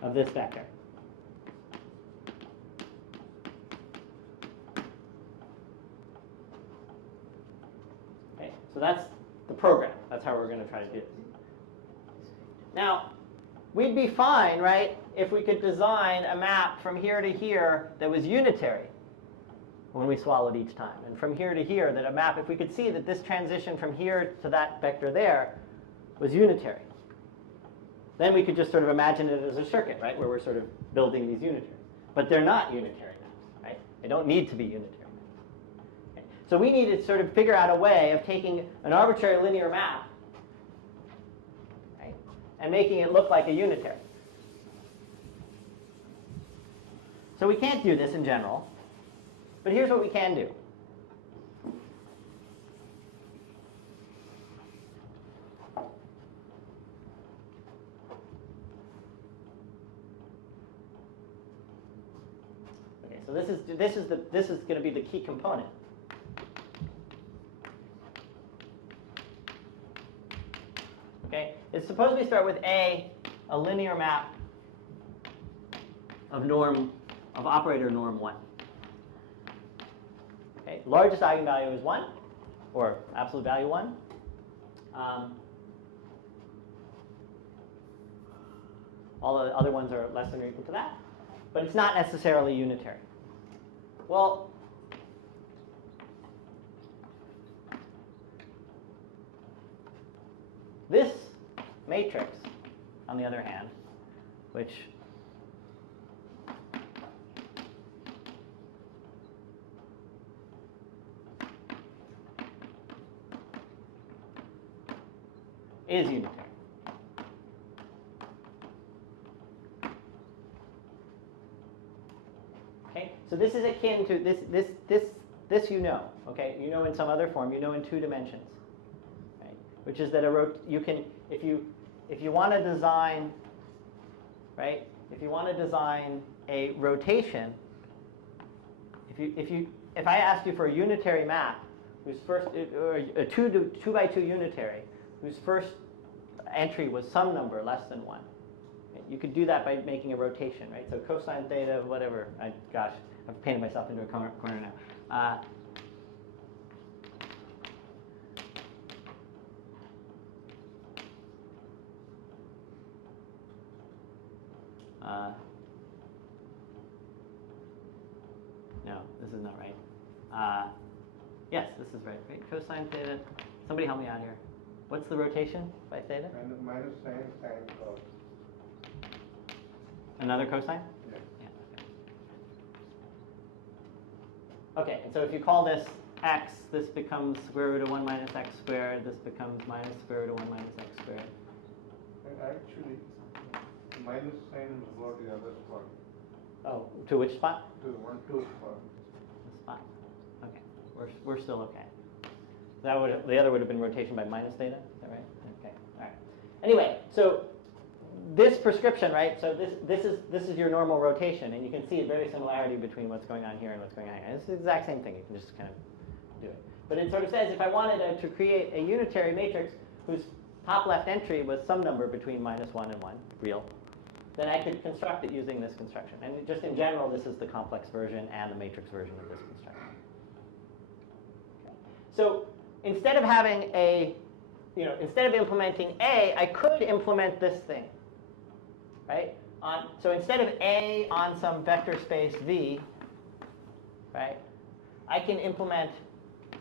of this vector. Okay, so that's the program. That's how we're going to try to do this. Now, we'd be fine, right, if we could design a map from here to here that was unitary when we swallowed each time. And from here to here, that a map, if we could see that this transition from here to that vector there was unitary. Then we could just sort of imagine it as a circuit, right, where we're sort of building these unitaries. But they're not unitary maps, right? They don't need to be unitary maps. Okay. So we need to sort of figure out a way of taking an arbitrary linear map, right, and making it look like a unitary. So we can't do this in general, but here's what we can do. So this is going to be the key component. Okay, it's suppose we start with a linear map of operator norm 1. Okay, largest eigenvalue is 1, or absolute value 1. All the other ones are less than or equal to that, but it's not necessarily unitary. Well, this matrix, on the other hand, which is unitary. Okay, so this is akin to this you know. Okay, you know in some other form. You know in 2 dimensions, right? Which is that you can if you want to design, right? If you want to design a rotation, if I ask you for a unitary map whose first or a 2 by 2 unitary whose first entry was some number less than 1. You could do that by making a rotation, right? So cosine theta, whatever. Gosh, I've painted myself into a corner now. No, this is not right. Yes, this is right. Cosine theta. Somebody help me out here. What's the rotation by theta? Minus sine cos. Another cosine? Yeah. Okay, and so if you call this x, this becomes square root of 1 minus x squared. This becomes minus square root of 1 minus x squared. Actually, minus sign will go to the other spot. Oh, to which spot? To 1, 2 spot. The spot. Okay, we're still okay. The other would have been rotation by minus theta. Is that right? Okay. All right. Anyway, so this prescription, right? So this is your normal rotation, and you can see a very similarity between what's going on here and what's going on here. And it's the exact same thing. You can just kind of do it. But it sort of says if I wanted to create a unitary matrix whose top left entry was some number between minus 1 and 1, real, then I could construct it using this construction. And just in general, this is the complex version and the matrix version of this construction. Okay. So instead of having instead of implementing A, I could implement this thing, right? So instead of A on some vector space V, right, I can implement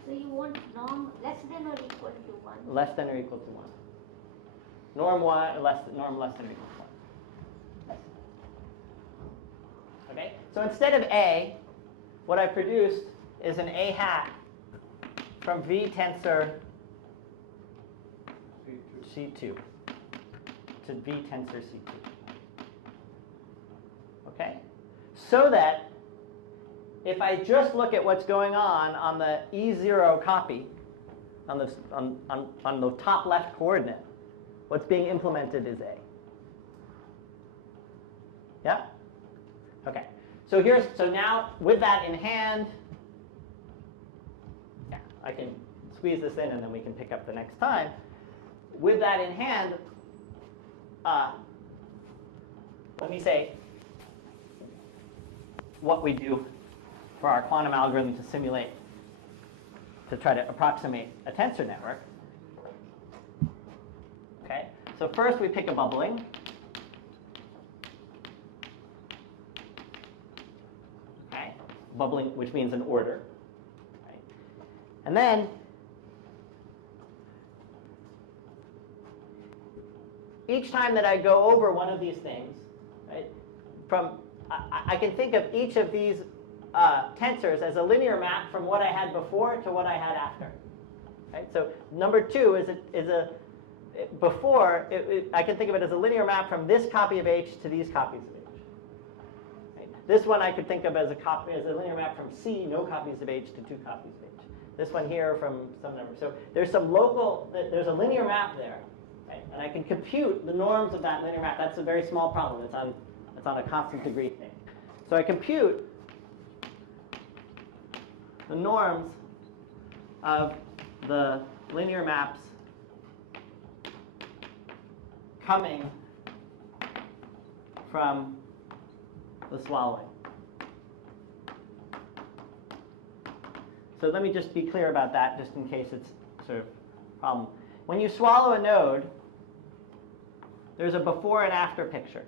So you want norm less than or equal to 1? less than or equal to 1. Norm 1, norm less than or equal to 1. Okay, so instead of A, what I produced is an A hat from V tensor C2 to V tensor C2. Okay, so that if I just look at what's going on the E0 copy, on the top left coordinate, what's being implemented is A. Yeah? Okay. So now with that in hand, yeah, I can squeeze this in and then we can pick up the next time. With that in hand, let me say what we do for our quantum algorithm to simulate, to try to approximate a tensor network. Okay, so first we pick a bubbling. Okay, bubbling, which means an order. Right? And then each time that I go over one of these things, right, I can think of each of these tensors as a linear map from what I had before to what I had after. Right? So number 2 I can think of it as a linear map from this copy of H to these copies of H. Right? This one I could think of as a linear map from C, no copies of H, to 2 copies of H. This one here from some number. So there's a linear map there. Right? And I can compute the norms of that linear map. That's a very small problem. It's on a constant degree thing. So I compute the norms of the linear maps coming from the swallowing. So let me just be clear about that, just in case it's sort of a problem. When you swallow a node, there's a before and after picture,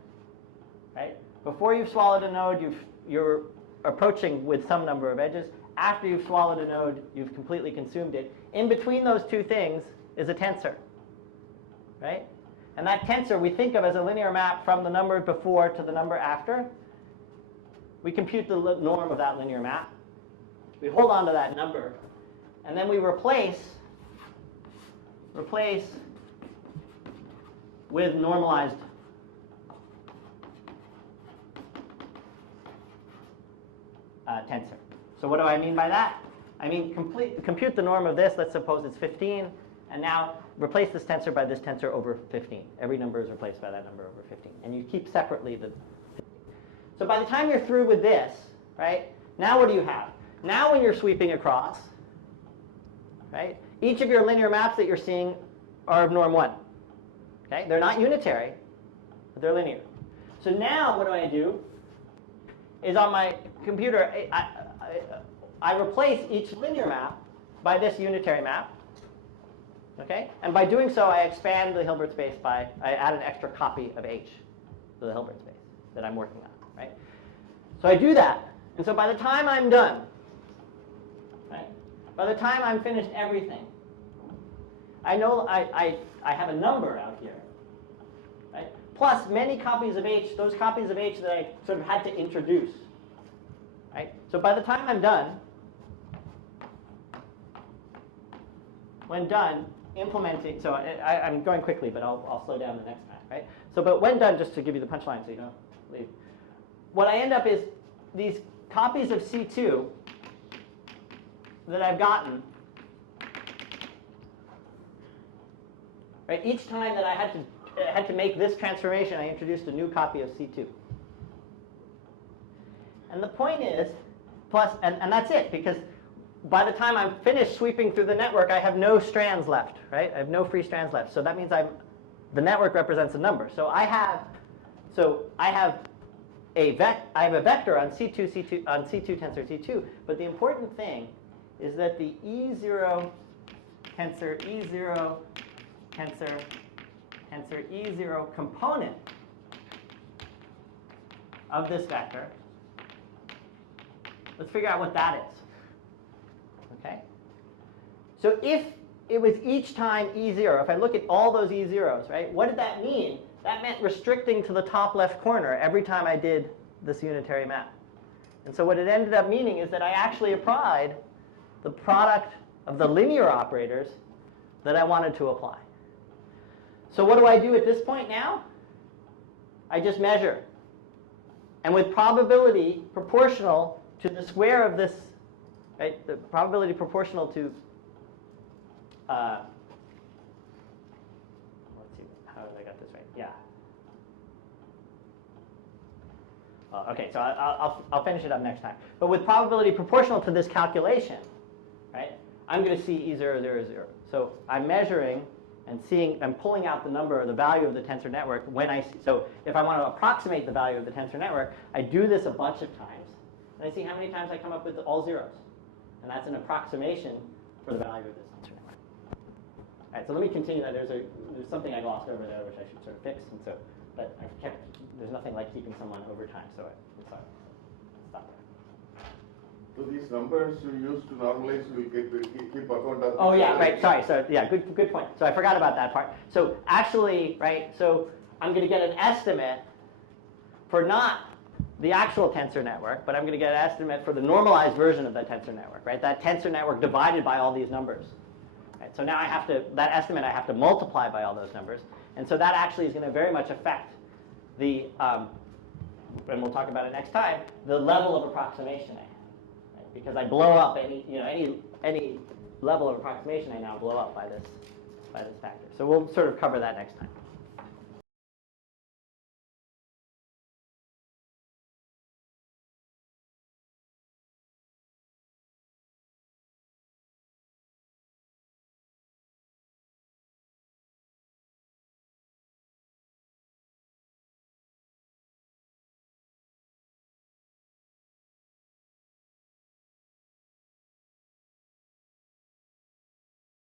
right? Before you've swallowed a node, you're approaching with some number of edges. After you've swallowed a node, you've completely consumed it. In between those two things is a tensor, right? And that tensor we think of as a linear map from the number before to the number after. We compute the norm of that linear map. We hold on to that number, and then we replace with normalized tensor. So what do I mean by that? I mean compute the norm of this. Let's suppose it's 15, and now replace this tensor by this tensor over 15. Every number is replaced by that number over 15, and you keep separately the 15. So by the time you're through with this, right, now what do you have? Now when you're sweeping across, right, each of your linear maps that you're seeing are of norm 1. Okay? They're not unitary, but they're linear. So now what do? Is on my computer, I replace each linear map by this unitary map. Okay? And by doing so, I expand the Hilbert space I add an extra copy of H to the Hilbert space that I'm working on. Right? So I do that. And so by the time I'm done, right, by the time I'm finished everything, I know I have a number out here, right? Plus many copies of H, those copies of H that I sort of had to introduce, right? So by the time I'm done, when done implementing, so I'm going quickly, but I'll slow down the next time, right? So, but when done, just to give you the punchline so you don't leave, what I end up is these copies of C2 that I've gotten, right? Each time that I had to make this transformation, I introduced a new copy of C2. And the point is, and that's it, because by the time I'm finished sweeping through the network, I have no strands left, right? I have no free strands left. So that means the network represents a number. So I have a vector on C2 tensor C2, but the important thing is that the E0 tensor E0 tensor E0 component of this vector, let's figure out what that is. Okay? So if it was each time E0, if I look at all those E0s, right, what did that mean? That meant restricting to the top left corner every time I did this unitary map. And so what it ended up meaning is that I actually applied the product of the linear operators that I wanted to apply. So what do I do at this point now? I just measure. And with probability proportional to the square of this, right, the probability proportional to, let's see, how did I get this right? Yeah. Okay, so I'll finish it up next time. But with probability proportional to this calculation, right, I'm going to see E0, 0, 0. So I'm measuring and seeing, I'm pulling out the number or the value of the tensor network when I see. So if I want to approximate the value of the tensor network, I do this a bunch of times. And I see how many times I come up with all zeros. And that's an approximation for the value of this tensor network. All right, so let me continue that. There's something I glossed over there which I should sort of fix. And so, but I kept, there's nothing like keeping someone over time, so sorry. Stop there. So these numbers you use to normalize will keep account of. Oh yeah, right. Sorry. So yeah, good point. So I forgot about that part. So actually, right. So I'm going to get an estimate for not the actual tensor network, but I'm going to get an estimate for the normalized version of that tensor network, right? That tensor network divided by all these numbers. Right? So now I have to, that estimate I have to multiply by all those numbers, and so that actually is going to very much affect the, and we'll talk about it next time, the level of approximation I have. Because I blow up any level of approximation I now blow up by this factor. So we'll sort of cover that next time.